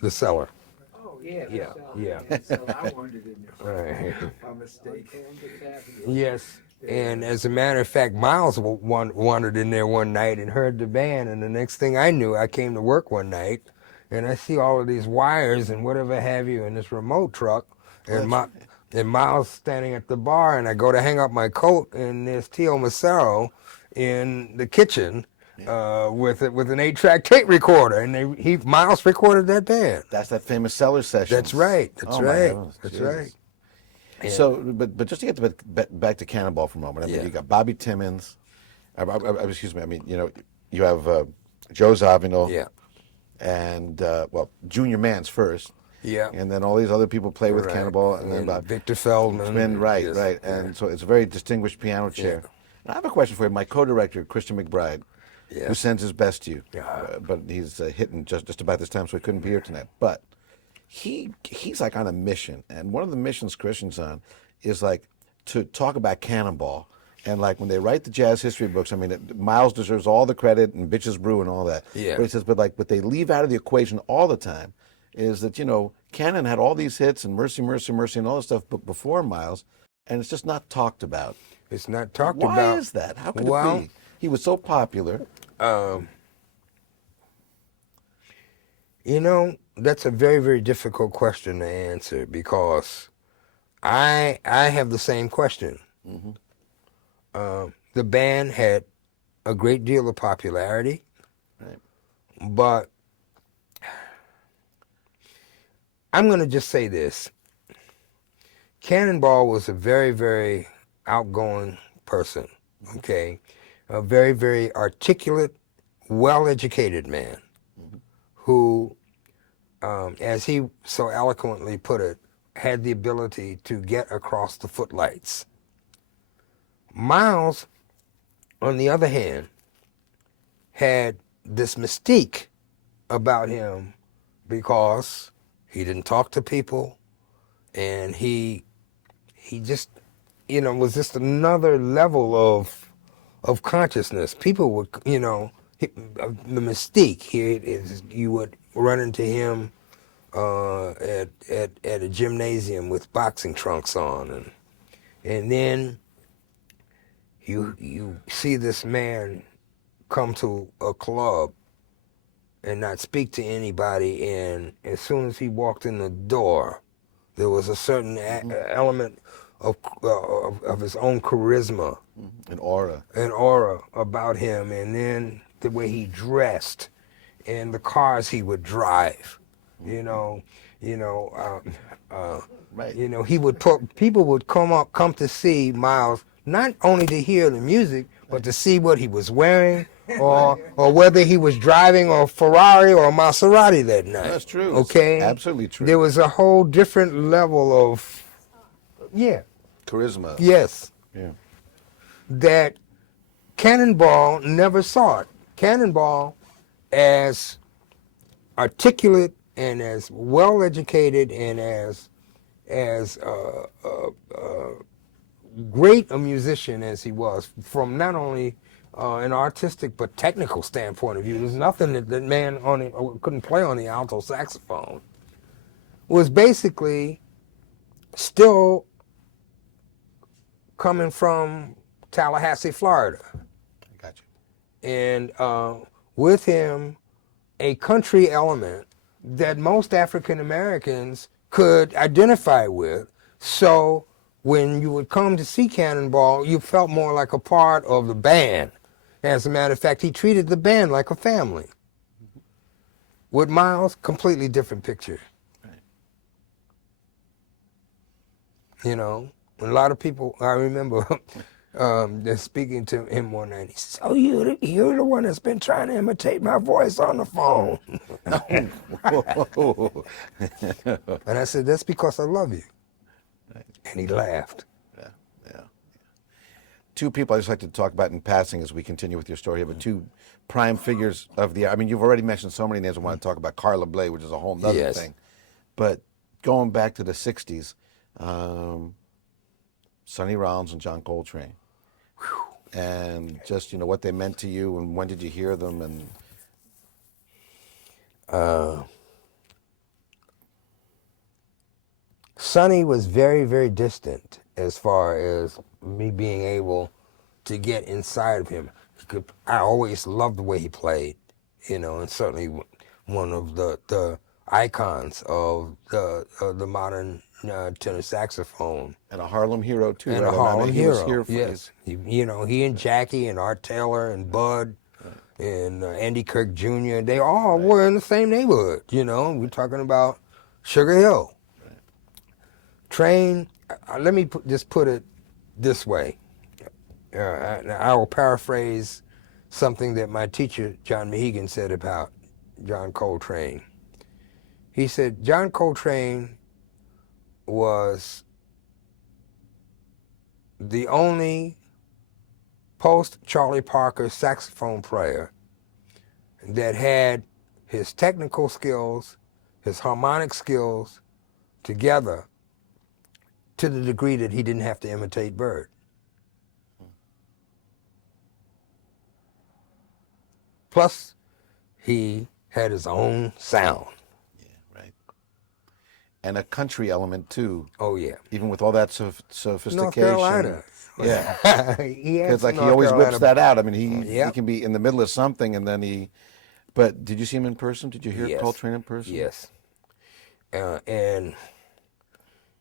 The Cellar. Oh, yeah. Yeah. So I wandered in there. Right. By mistake. Yes. And as a matter of fact, Miles wandered in there one night and heard the band, and the next thing I knew, I came to work one night, and I see all of these wires and whatever have you in this remote truck, and Miles standing at the bar, and I go to hang up my coat, and there's Tio Macero in the kitchen with an 8-track tape recorder, and Miles recorded that band. That's that famous Cellar session. That's right. That's right. That's Jesus. right. Yeah. So, but just to get back to Cannonball for a moment, I mean, you got Bobby Timmons. Excuse me. I mean, you know, you have Joe Zawinul. Yeah. And Junior Mance first. Yeah. And then all these other people play with Cannonball, and then Victor Feldman. Right. And so it's a very distinguished piano chair. And I have a question for you. My co-director, Christian McBride, who sends his best to you, but he's hitting just about this time, so he couldn't be here tonight. But he's like on a mission, and one of the missions Christian's on is like to talk about Cannonball. And like when they write the jazz history books, I mean, Miles deserves all the credit and Bitches Brew and all that. Yeah. But he says, but what they leave out of the equation all the time is that, you know, Cannon had all these hits and Mercy, Mercy, Mercy and all this stuff before Miles, and it's just not talked about. It's not talked about. Why is that? How could it be? He was so popular. You know, that's a very, very difficult question to answer because I have the same question. the band had a great deal of popularity, Right. but I'm going to just say this. Cannonball was a very, very outgoing person, okay? A very, very articulate, well-educated man who, as he so eloquently put it, had the ability to get across the footlights. Miles, on the other hand, had this mystique about him because he didn't talk to people, and he just, was just another level of consciousness. People would, the mystique here is you would run into him at a gymnasium with boxing trunks on, and then you see this man come to a club and not speak to anybody, and as soon as he walked in the door, there was a certain element of his own charisma, An aura. an aura about him, and then the way he dressed, and the cars he would drive, Right. he would people would come to see Miles, not only to hear the music, but to see what he was wearing, or whether he was driving a Ferrari or a Maserati that night. That's true. Okay, It's absolutely true. There was a whole different level of, Charisma. yes, Yeah. that Cannonball never saw it. Cannonball, as articulate and as well educated and as great a musician as he was, from not only an artistic but technical standpoint of view, there's nothing that man couldn't play on the alto saxophone, was basically still coming from Tallahassee, Florida. I got you. And with him, a country element that most African Americans could identify with. So when you would come to see Cannonball, you felt more like a part of the band. As a matter of fact, he treated the band like a family. With Miles, completely different picture. Right. A lot of people, I remember speaking to him one night. He said, "Oh, you're the one that's been trying to imitate my voice on the phone." And I said, "That's because I love you." Right. And he laughed. Yeah. Two people I just like to talk about in passing as we continue with your story here, but two prime figures of the, you've already mentioned so many names. I want to talk about Carla Bley, which is a whole nother Yes. thing. But going back to the 60s, Sonny Rollins and John Coltrane. And just, what they meant to you, and when did you hear them? And Sonny was very, very distant as far as me being able to get inside of him. I always loved the way he played, and certainly one of the icons of the modern tenor saxophone. and a Harlem hero, too. And right? a Harlem He hero, was here for yes. He and Jackie and Art Taylor and Bud and Andy Kirk Jr., they all were in the same neighborhood, We're talking about Sugar Hill. Right. Train, let me just put it this way. I will paraphrase something that my teacher, John Mehegan, said about John Coltrane. He said, John Coltrane was the only post-Charlie Parker saxophone player that had his technical skills, his harmonic skills together to the degree that he didn't have to imitate Bird. Plus, he had his own sound. Yeah, right. And a country element, too. Oh, yeah. Even with all that sophistication. North Carolina. Yeah. Because Because he always whips that out. He can be in the middle of something and then But did you see him in person? Did you hear Coltrane in person? Yes. And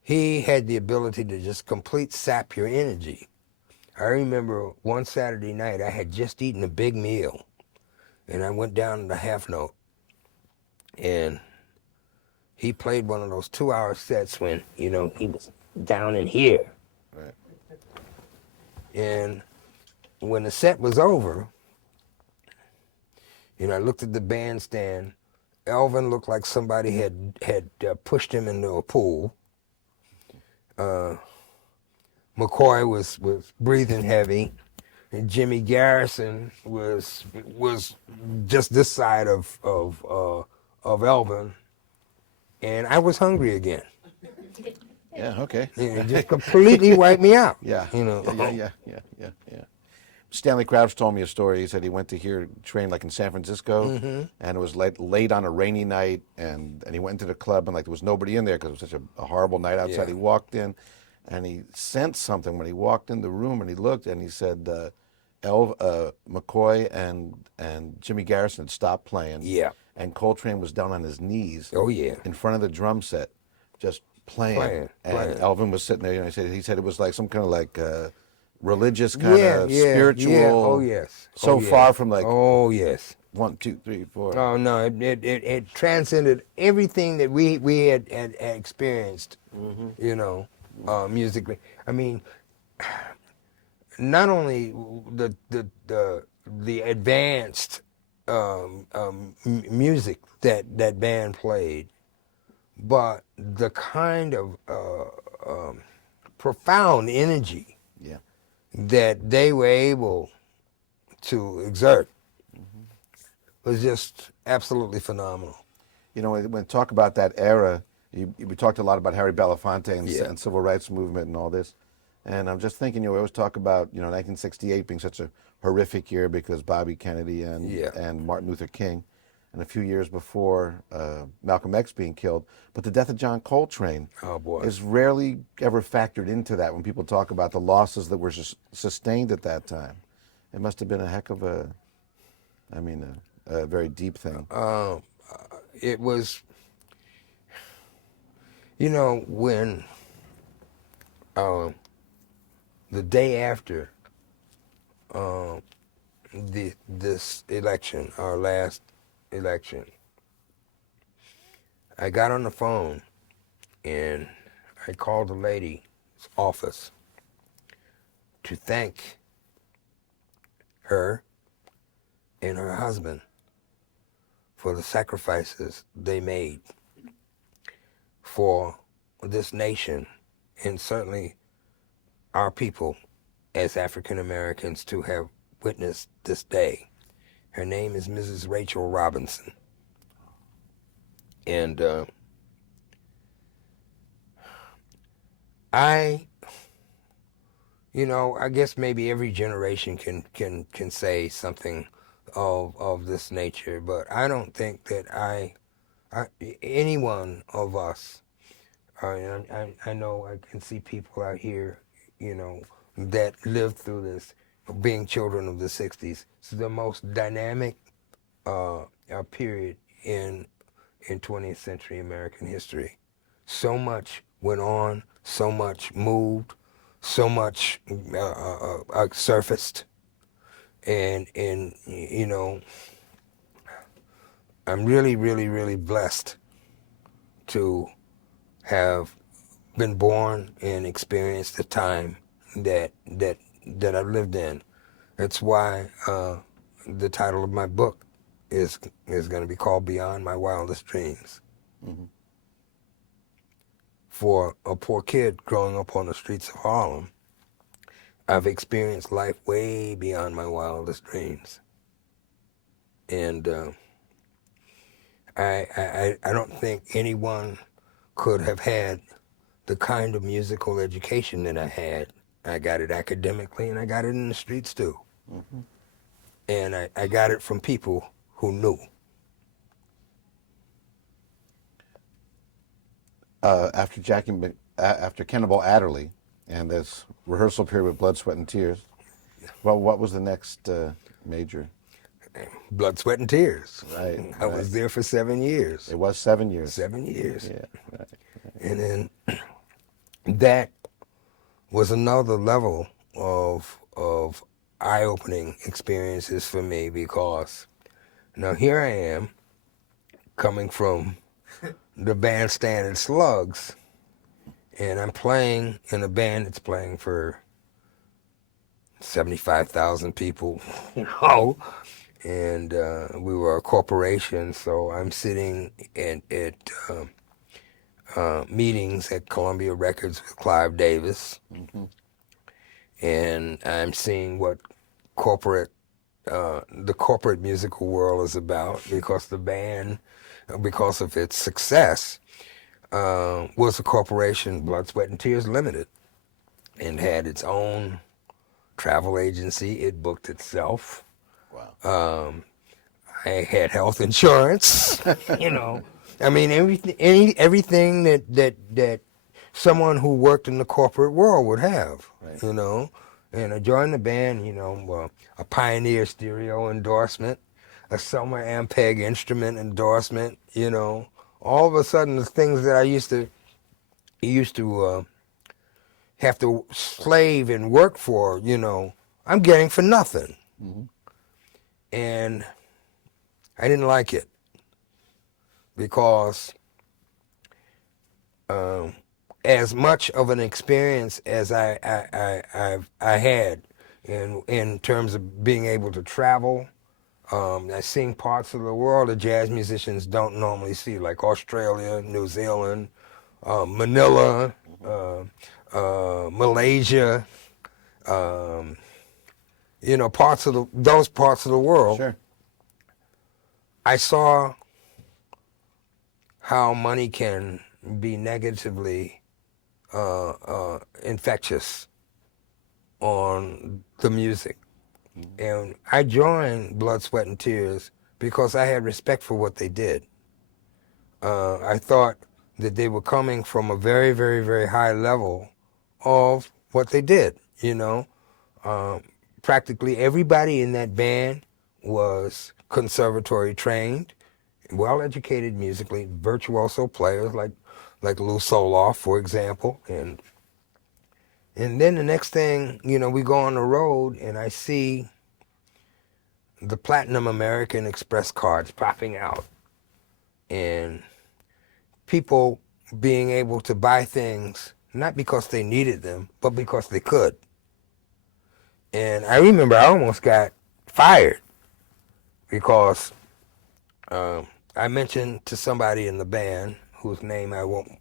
he had the ability to just sap your energy. I remember one Saturday night I had just eaten a big meal, and I went down to the half note, and he played one of those 2-hour sets when, you know, he was down in here. Right. And when the set was over, you know, I looked at the bandstand. Elvin looked like somebody had pushed him into a pool. McCoy was breathing heavy, and Jimmy Garrison was just this side of Elvin, and I was hungry again. Yeah, okay. It just completely wiped me out. Yeah. You know. Yeah. Stanley Crouch told me a story. He said he went to hear train like in San Francisco, and it was late on a rainy night, and he went into the club, and like there was nobody in there because it was such a horrible night outside. Yeah. He walked in, and he sensed something when he walked in the room, and he looked, and he said McCoy and Jimmy Garrison had stopped playing. Yeah. And Coltrane was down on his knees. Oh yeah. In front of the drum set, just playing. And Elvin was sitting there. You know, he said it was like some kind of like religious kind of spiritual. Yeah. Oh yes. So oh, yes. far from like. Oh yes. 1, 2, 3, 4. Oh no! It transcended everything that we had experienced. You know, musically. I mean, not only the advanced music that band played, but the kind of profound energy Yeah. that they were able to exert was just absolutely phenomenal. You know, when talk about that era, we talked a lot about Harry Belafonte and civil rights movement and all this. And I'm just thinking, we always talk about, 1968 being such a horrific year because Bobby Kennedy and Martin Luther King, and a few years before Malcolm X being killed. But the death of John Coltrane is rarely ever factored into that when people talk about the losses that were sustained at that time. It must have been a heck of a very deep thing. It was, when the day after this election, our last election, I got on the phone and I called the lady's office to thank her and her husband for the sacrifices they made for this nation, and certainly our people as African Americans to have witnessed this day. Her name is Mrs. Rachel Robinson. And I guess maybe every generation can say something of this nature, but I don't think that any one of us, I know I can see people out here, that lived through this, being children of the 60s. It's the most dynamic period in 20th century American history. So much went on, so much moved, so much surfaced. And I'm really, really, really blessed to have been born and experienced the time that I've lived in. That's why the title of my book is going to be called Beyond My Wildest Dreams. Mm-hmm. For a poor kid growing up on the streets of Harlem, I've experienced life way beyond my wildest dreams. And I don't think anyone could have had the kind of musical education that I had. I got it academically, and I got it in the streets too. Mm-hmm. And I got it from people who knew. After Cannibal Adderley and this rehearsal period with Blood, Sweat, and Tears, well, what was the next major? Blood, Sweat, and Tears. Right. I was there for 7 years. It was 7 years. 7 years. Yeah. Right. And then that was another level of of eye-opening experiences for me, because now here I am coming from the bandstand at Slugs, and I'm playing in a band that's playing for 75,000 people, you know, and we were a corporation, so I'm sitting at meetings at Columbia Records with Clive Davis, and I'm seeing what the corporate musical world is about, because the band, because of its success, was a corporation, Blood, Sweat, and Tears Limited, and had its own travel agency. It booked itself. Wow. I had health insurance, you know. I mean, everything that someone who worked in the corporate world would have, Right. you know. And I joined the band, you know, a Pioneer stereo endorsement, a Selmer Ampeg instrument endorsement, you know. All of a sudden, the things that I used to have to slave and work for, you know, I'm getting for nothing. And I didn't like it, because as much of an experience as I had in terms of being able to travel, seeing parts of the world that jazz musicians don't normally see, like Australia, New Zealand, Manila, Malaysia, you know, those parts of the world. Sure. I saw how money can be negatively infectious on the music. And I joined Blood, Sweat, and Tears because I had respect for what they did. I thought that they were coming from a very, very, very high level of what they did, you know. Practically everybody in that band was conservatory trained, well-educated musically, virtuoso players like Lou Soloff, for example. And then the next thing, you know, we go on the road and I see the Platinum American Express cards popping out, and people being able to buy things not because they needed them, but because they could. And I remember I almost got fired because I mentioned to somebody in the band, whose name I won't,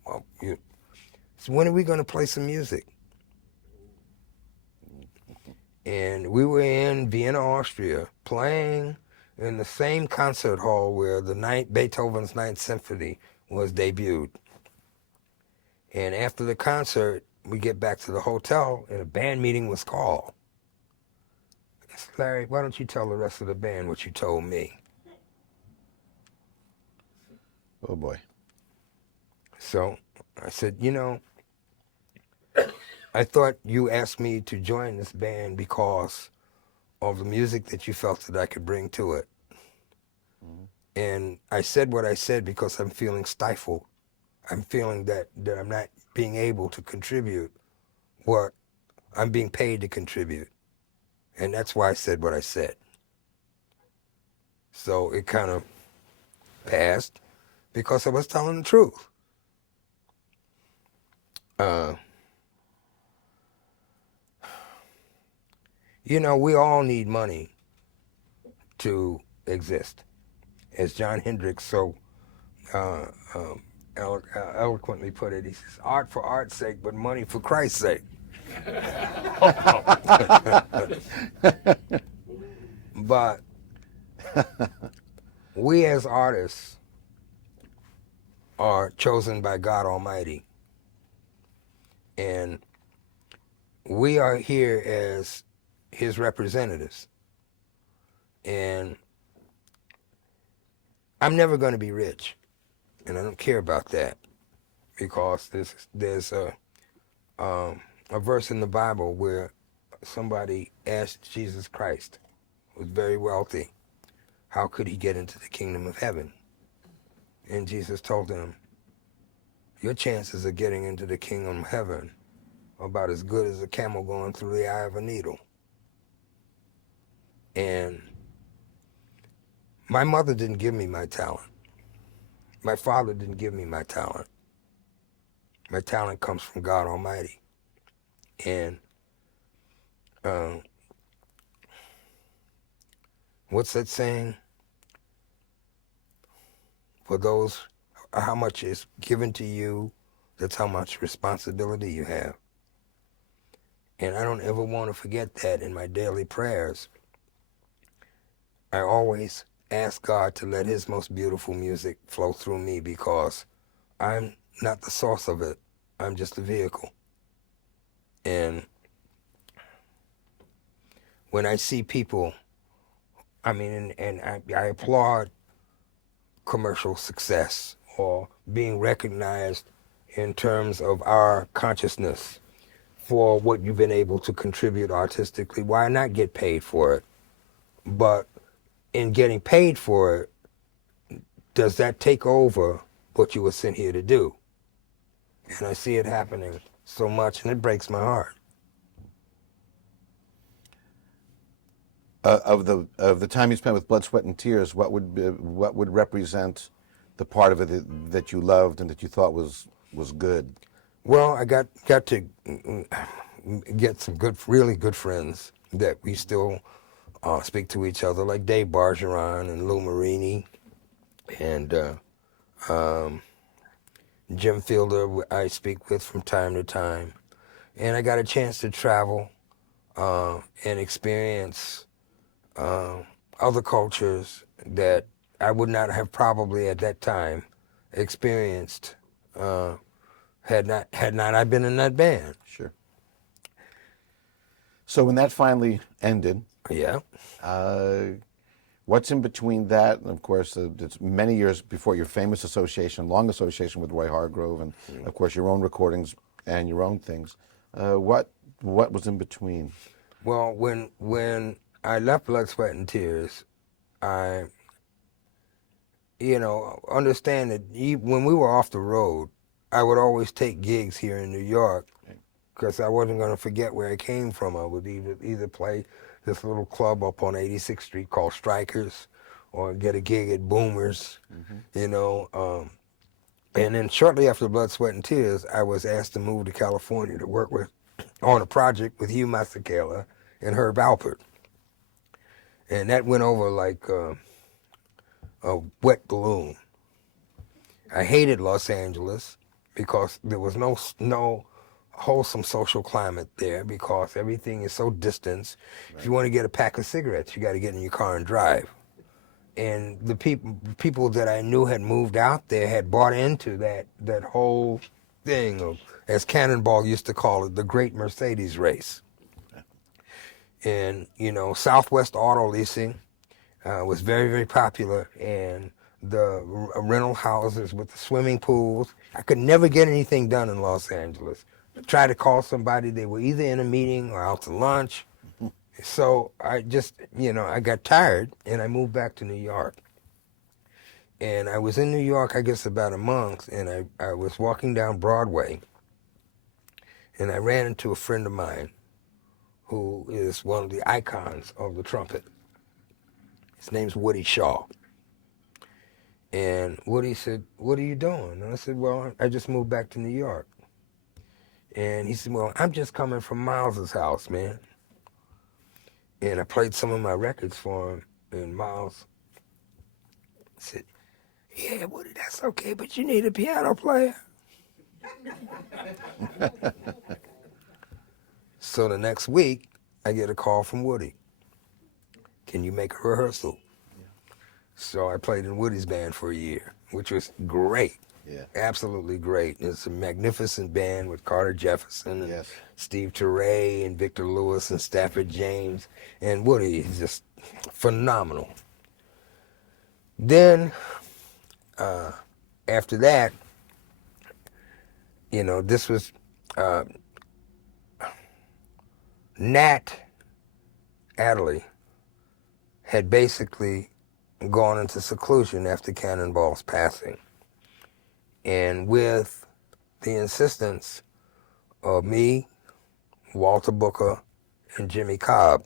so when are we going to play some music? And we were in Vienna, Austria, playing in the same concert hall where Beethoven's Ninth Symphony was debuted. And after the concert, we get back to the hotel, and a band meeting was called. I said, Larry, why don't you tell the rest of the band what you told me? Oh boy. So I said, you know, I thought you asked me to join this band because of the music that you felt that I could bring to it. And I said what I said because I'm feeling stifled. I'm feeling that I'm not being able to contribute what I'm being paid to contribute. And that's why I said what I said. So it kind of passed because I was telling the truth. You know, we all need money to exist. As John Hendricks so eloquently put it, he says, art for art's sake, but money for Christ's sake. But we as artists are chosen by God Almighty. And we are here as his representatives. And I'm never going to be rich, and I don't care about that, because there's a verse in the Bible where somebody asked Jesus Christ, who was very wealthy, how could he get into the kingdom of heaven? And Jesus told him, your chances of getting into the kingdom of heaven are about as good as a camel going through the eye of a needle. And my mother didn't give me my talent. My father didn't give me my talent. My talent comes from God Almighty. And what's that saying? For those, how much is given to you, that's how much responsibility you have. And I don't ever want to forget that in my daily prayers. I always ask God to let his most beautiful music flow through me, because I'm not the source of it. I'm just a vehicle. And when I see people, I mean, and I applaud commercial success or being recognized in terms of our consciousness for what you've been able to contribute artistically. Why not get paid for it? But in getting paid for it, does that take over what you were sent here to do? And I see it happening so much, and it breaks my heart. Of the time you spent with Blood, Sweat, and Tears, what would represent the part of it that you loved and that you thought was good? Well, I got to get some really good friends that we still speak to each other, like Dave Bargeron and Lou Marini, and Jim Fielder I speak with from time to time. And I got a chance to travel and experience other cultures that I would not have probably at that time experienced had not I been in that band. Sure. So when that finally ended, Yeah. what's in between that and, of course, it's many years before your famous association, long association with Roy Hargrove, and of course your own recordings and your own things. What was in between? Well, when I left Blood, Sweat, and Tears, I, understand that when we were off the road, I would always take gigs here in New York, because I wasn't going to forget where I came from. I would either play this little club up on 86th Street called Strikers, or get a gig at Boomers, And then shortly after Blood, Sweat, and Tears, I was asked to move to California to work on a project with Hugh Masekela and Herb Alpert. And that went over like a wet balloon. I hated Los Angeles because there was no wholesome social climate there, because everything is so distant. Right. If you want to get a pack of cigarettes, you got to get in your car and drive. And the people that I knew had moved out there had bought into that whole thing of, as Cannonball used to call it, the Great Mercedes Race. And, Southwest Auto Leasing was very, very popular, and the rental houses with the swimming pools. I could never get anything done in Los Angeles. I tried to call somebody, they were either in a meeting or out to lunch. So I just, I got tired, and I moved back to New York. And I was in New York, I guess, about a month, and I was walking down Broadway, and I ran into a friend of mine who is one of the icons of the trumpet. His name's Woody Shaw. And Woody said, "What are you doing?" And I said, "Well, I just moved back to New York." And he said, "Well, I'm just coming from Miles's house, man." And I played some of my records for him, and Miles said, "Yeah, Woody, that's okay, but you need a piano player." So the next week, I get a call from Woody. "Can you make a rehearsal?" Yeah. So I played in Woody's band for a year, which was great. Yeah. Absolutely great. It's a magnificent band with Carter Jefferson and yes. Steve Turay and Victor Lewis and Stafford James. And Woody is just phenomenal. Then, after that, this was Nat Adderley had basically gone into seclusion after Cannonball's passing. And with the insistence of me, Walter Booker, and Jimmy Cobb,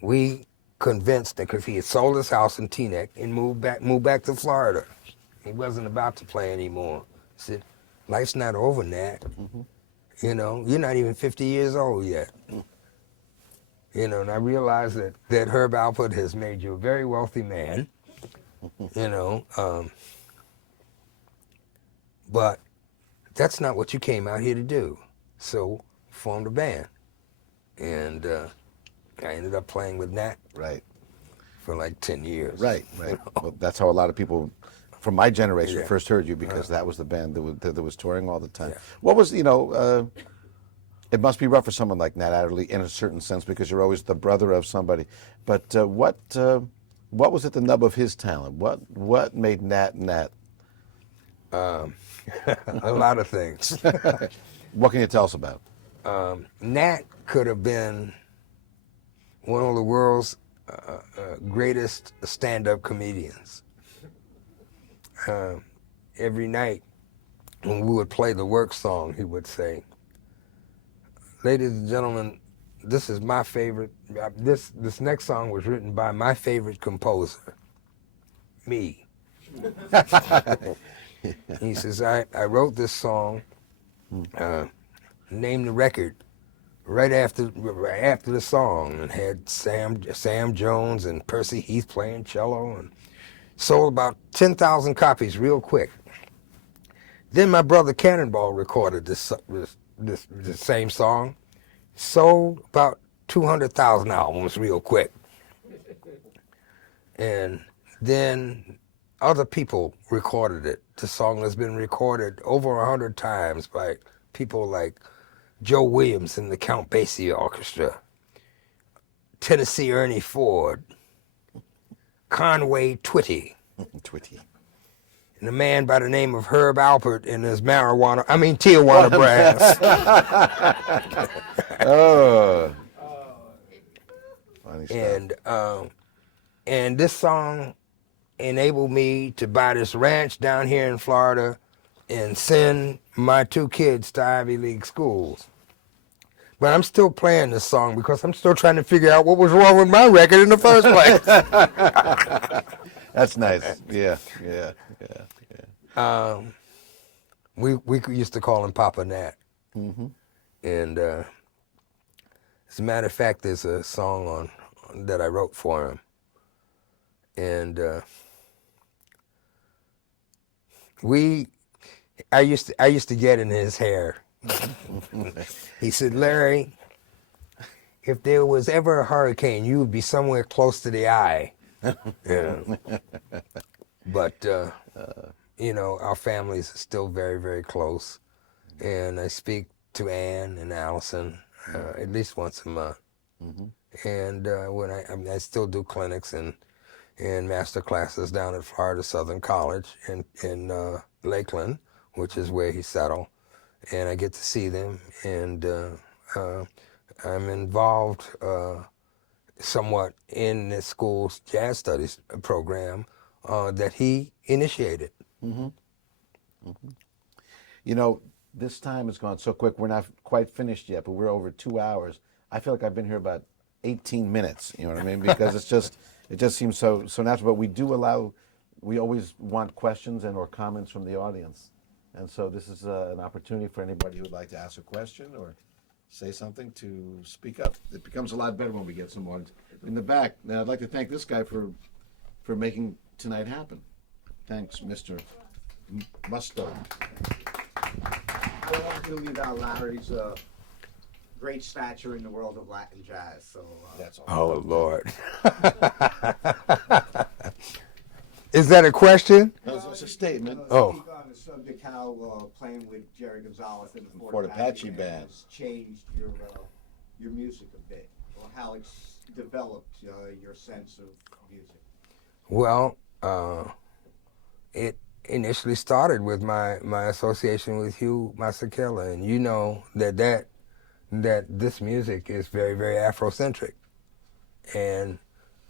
we convinced that because he had sold his house in Teaneck and moved back to Florida. He wasn't about to play anymore. He said, life's not over, Nat. You know, you're not even 50 years old yet. You know, and I realized that Herb Alpert has made you a very wealthy man, you know, but that's not what you came out here to do. So formed a band. And I ended up playing with Nat Right. for like 10 years. Right. Right. Well, that's how a lot of people from my generation Yeah. first heard you, because that was the band that was touring all the time. Yeah. What was, you know, it must be rough for someone like Nat Adderley in a certain sense, because you're always the brother of somebody. But what was at the nub of his talent? What made Nat Nat? A lot of things. What can you tell us about? Nat could have been one of the world's greatest stand-up comedians. Every night when we would play the work song, he would say, "Ladies and gentlemen, this is my favorite. This next song was written by my favorite composer, me." He says, I wrote this song, named the record right after the song, and had Sam Jones and Percy Heath playing cello, and sold about 10,000 copies real quick. Then my brother Cannonball recorded this same song, sold about 200,000 albums real quick. And then other people recorded it. The song has been recorded over 100 times by people like Joe Williams and the Count Basie Orchestra, Tennessee Ernie Ford, Conway Twitty, and a man by the name of Herb Alpert and his Tijuana Brass. Oh, funny stuff. And this song enabled me to buy this ranch down here in Florida and send my 2 kids to Ivy League schools. But I'm still playing this song because I'm still trying to figure out what was wrong with my record in the first place. That's nice. Yeah. We used to call him Papa Nat. And as a matter of fact, there's a song that I wrote for him. And I used to get in his hair. He said, "Larry, if there was ever a hurricane, you would be somewhere close to the eye." Yeah. But you know, our families are still very, very close, and I speak to Ann and Allison at least once a month. And when I still do clinics and master classes down at Florida Southern College in Lakeland, which is where he settled, and I get to see them, and I'm involved somewhat in the school's jazz studies program that he initiated. You know, this time has gone so quick. We're not quite finished yet, but we're over 2 hours. I feel like I've been here about 18 minutes. You know what I mean? Because it just seems so natural. But we always want questions and or comments from the audience. And so this is an opportunity for anybody who would like to ask a question or say something to speak up. It becomes a lot better when we get some audience. In the back, now I'd like to thank this guy for making tonight happen. Thanks, Mr. Musto. I want to tell you about Larry's great stature in the world of Latin jazz. So That's all. Oh, Lord. Is that a question? That's a statement. Oh. Speak on the subject how playing with Jerry Gonzalez in the Fort Apache Band has changed your music a bit, or how it's developed your sense of music. Well, it initially started with my association with Hugh Masekela, and you know that this music is very, very Afrocentric, and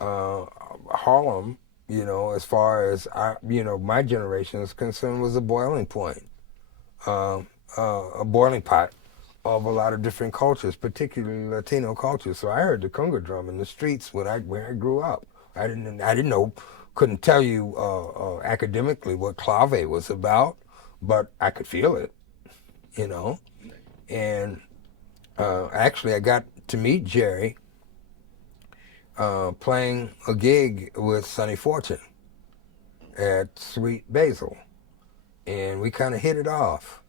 Harlem, you know, as far as my generation is concerned, was a boiling point, a boiling pot of a lot of different cultures, particularly Latino cultures. So I heard the conga drum in the streets when I grew up. I didn't know, couldn't tell you academically what clave was about, but I could feel it, you know. And actually, I got to meet Jerry playing a gig with Sonny Fortune at Sweet Basil, and we kind of hit it off.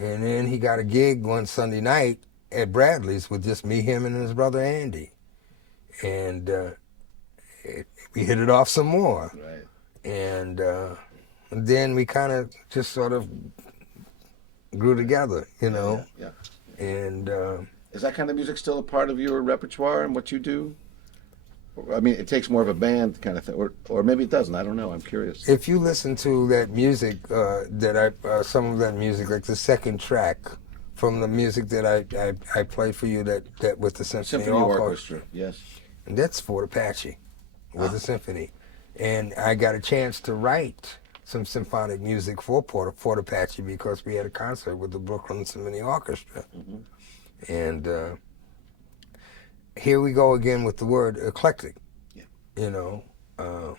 And then he got a gig one Sunday night at Bradley's with just me, him, and his brother Andy, and we hit it off some more. Right. And then we kind of just sort of grew together, you know. Yeah. And Is that kind of music still a part of your repertoire and what you do? I mean, it takes more of a band kind of thing, or maybe it doesn't. I don't know. I'm curious. if you listen to that music, some of that music, like the second track from the music that I played for you, that with the symphony Orchestra. Yes. and that's Fort Apache with the symphony, and I got a chance to write some symphonic music for Fort Apache because we had a concert with the Brooklyn Symphony Orchestra, and here we go again with the word eclectic. Yeah. You know,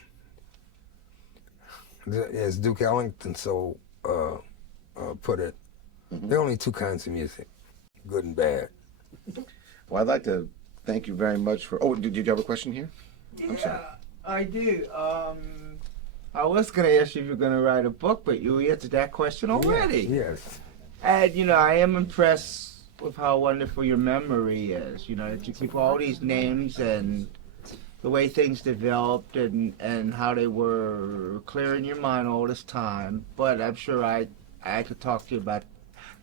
as Duke Ellington put it, there are only two kinds of music, good and bad. Well, I'd like to thank you very much for. Oh, did you have a question here? I'm sorry. I do. I was going to ask you if you're going to write a book, but you answered that question already. Yes. And, you know, I am impressed with how wonderful your memory is. You know, that you keep all these names and the way things developed and how they were clear in your mind all this time. But I'm sure I could talk to you about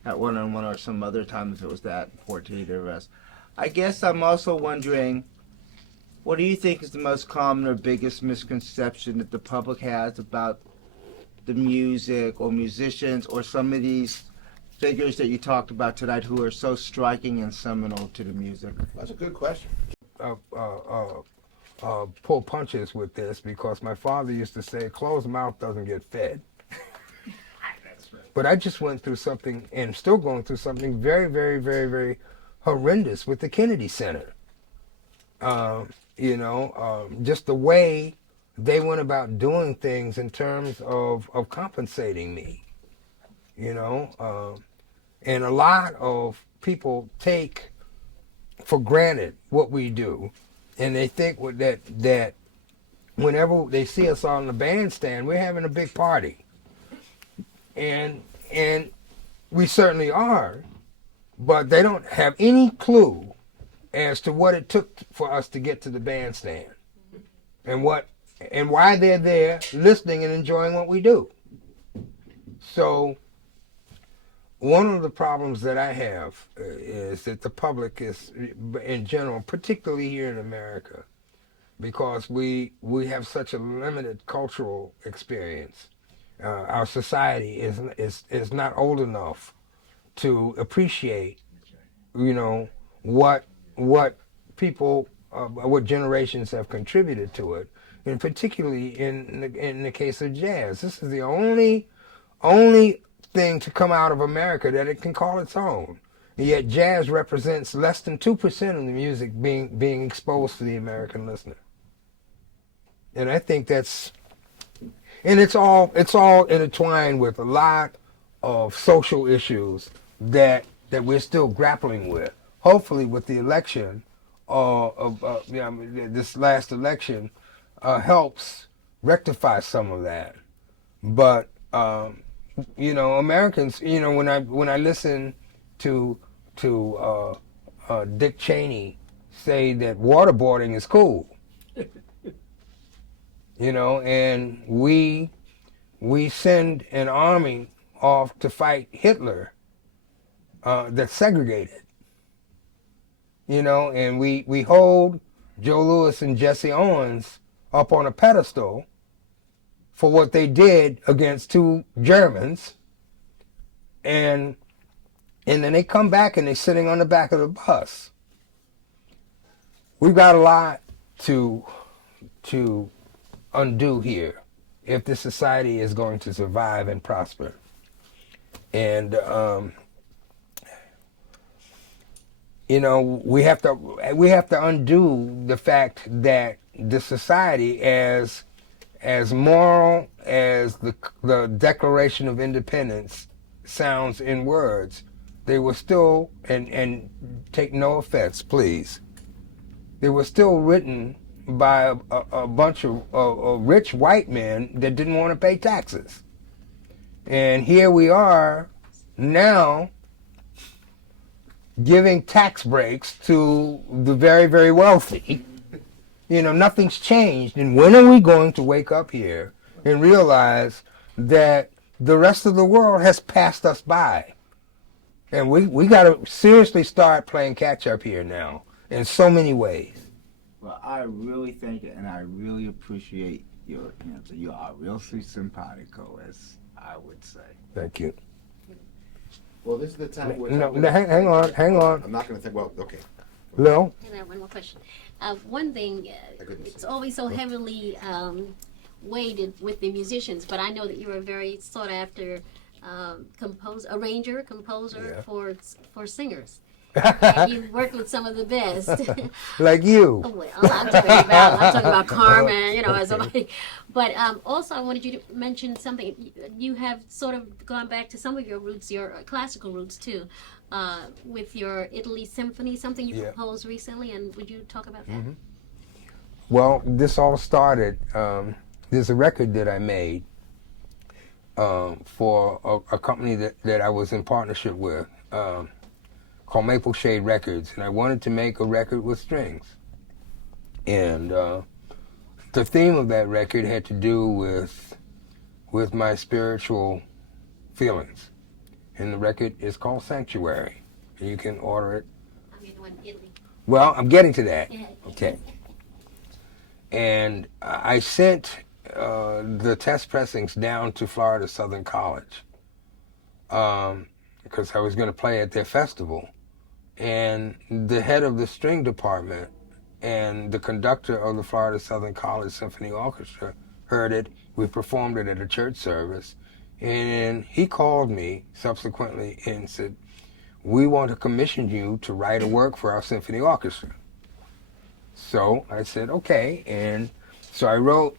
that one-on-one or some other time if it was that important to either of us. I guess I'm also wondering, what do you think is the most common or biggest misconception that the public has about the music or musicians or some of these figures that you talked about tonight who are so striking and seminal to the music? That's a good question. Pull punches with this because my father used to say, closed mouth doesn't get fed. But I just went through something, and still going through something very, very, very, very horrendous with the Kennedy Center. Just the way they went about doing things in terms of compensating me. And a lot of people take for granted what we do, and they think that whenever they see us on the bandstand, we're having a big party. And we certainly are, but they don't have any clue as to what it took for us to get to the bandstand and why they're there listening and enjoying what we do. So one of the problems that I have is that the public is, in general, particularly here in America, because we have such a limited cultural experience. Our society is not old enough to appreciate, what people, what generations have contributed to it, and particularly in the case of jazz. This is the only thing to come out of America that it can call its own. And yet jazz represents less than 2% of the music being exposed to the American listener. And I think that's, and it's all intertwined with a lot of social issues that we're still grappling with. Hopefully with the election, this last election helps rectify some of that. But Americans, when I listen to Dick Cheney say that waterboarding is cool, and we send an army off to fight Hitler that's segregated, and we hold Joe Louis and Jesse Owens up on a pedestal for what they did against two Germans, and then they come back and they're sitting on the back of the bus. We've got a lot to undo here if this society is going to survive and prosper. And you know, we have to undo the fact that the society, as moral as the Declaration of Independence sounds in words, they were still, and take no offense, please, they were still written by a bunch of rich white men that didn't want to pay taxes. And here we are now giving tax breaks to the very, very wealthy. You know, nothing's changed. And when are we going to wake up here and realize that the rest of the world has passed us by? And we got to seriously start playing catch up here now in so many ways. Well, I really thank you, and I really appreciate your answer. You are real simpatico, as I would say. Thank you. Well, this is the time where... No, hang on. I'm not going to think, well, okay. No? And I have one more question. One thing, it's always so heavily weighted with the musicians, but I know that you're a very sought after arranger, composer for singers. And you've worked with some of the best. Like you. Oh, well, I'm talking about Carmen, you know, as somebody. But also, I wanted you to mention something. You have sort of gone back to some of your roots, your classical roots too, with your Italy Symphony, something you proposed recently. And would you talk about that? Mm-hmm. Well, this all started. There's a record that I made for a company that I was in partnership with. Called Maple Shade Records, and I wanted to make a record with strings. And the theme of that record had to do with my spiritual feelings. And the record is called Sanctuary. And you can order it. I mean, the one in Italy. Well, I'm getting to that. Yeah. Okay. And I sent the test pressings down to Florida Southern College because I was going to play at their festival. And the head of the string department and the conductor of the Florida Southern College Symphony Orchestra heard it. We performed it at a church service. And he called me subsequently and said, "We want to commission you to write a work for our symphony orchestra." So I said, okay. And so I wrote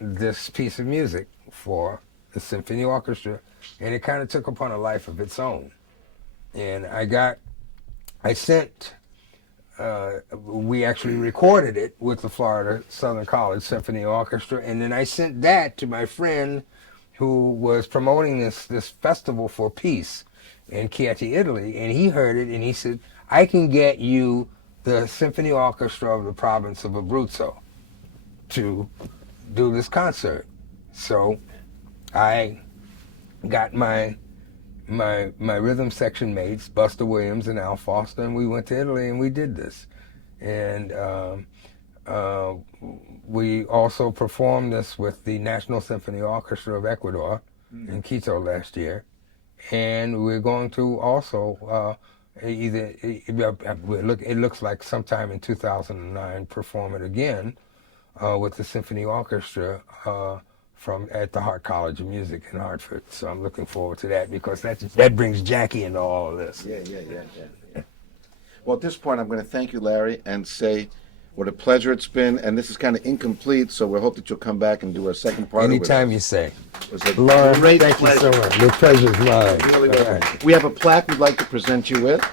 this piece of music for the symphony orchestra, and it kind of took upon a life of its own. And we actually recorded it with the Florida Southern College Symphony Orchestra, and then I sent that to my friend who was promoting this festival for peace in Chieti, Italy, and he heard it, and he said, "I can get you the symphony orchestra of the province of Abruzzo to do this concert." So I got my rhythm section mates, Buster Williams and Al Foster, and we went to Italy and we did this. And we also performed this with the National Symphony Orchestra of Ecuador in Quito last year. And we're going to also it looks like sometime in 2009 perform it again with the symphony orchestra at the Hart College of Music in Hartford. So I'm looking forward to that because that brings Jackie into all of this. Yeah. Well, at this point, I'm going to thank you, Larry, and say what a pleasure it's been. And this is kind of incomplete, so we hope that you'll come back and do a second part Anytime of it. you say. It was a Loren, great thank pleasure. you so much. The pleasure's mine. Really All was. right. We have a plaque we'd like to present you with.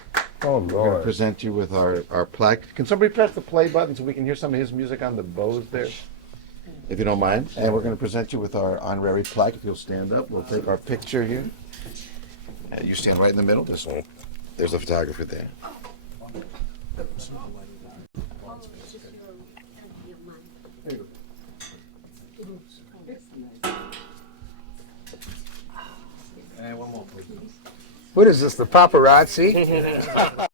Oh, We're going to Lord. present you with our plaque. Can somebody press the play button so we can hear some of his music on the bows there? If you don't mind. And we're going to present you with our honorary plaque. If you'll stand up, we'll take our picture here. You stand right in the middle. This way. There's the photographer there. What is this, the paparazzi?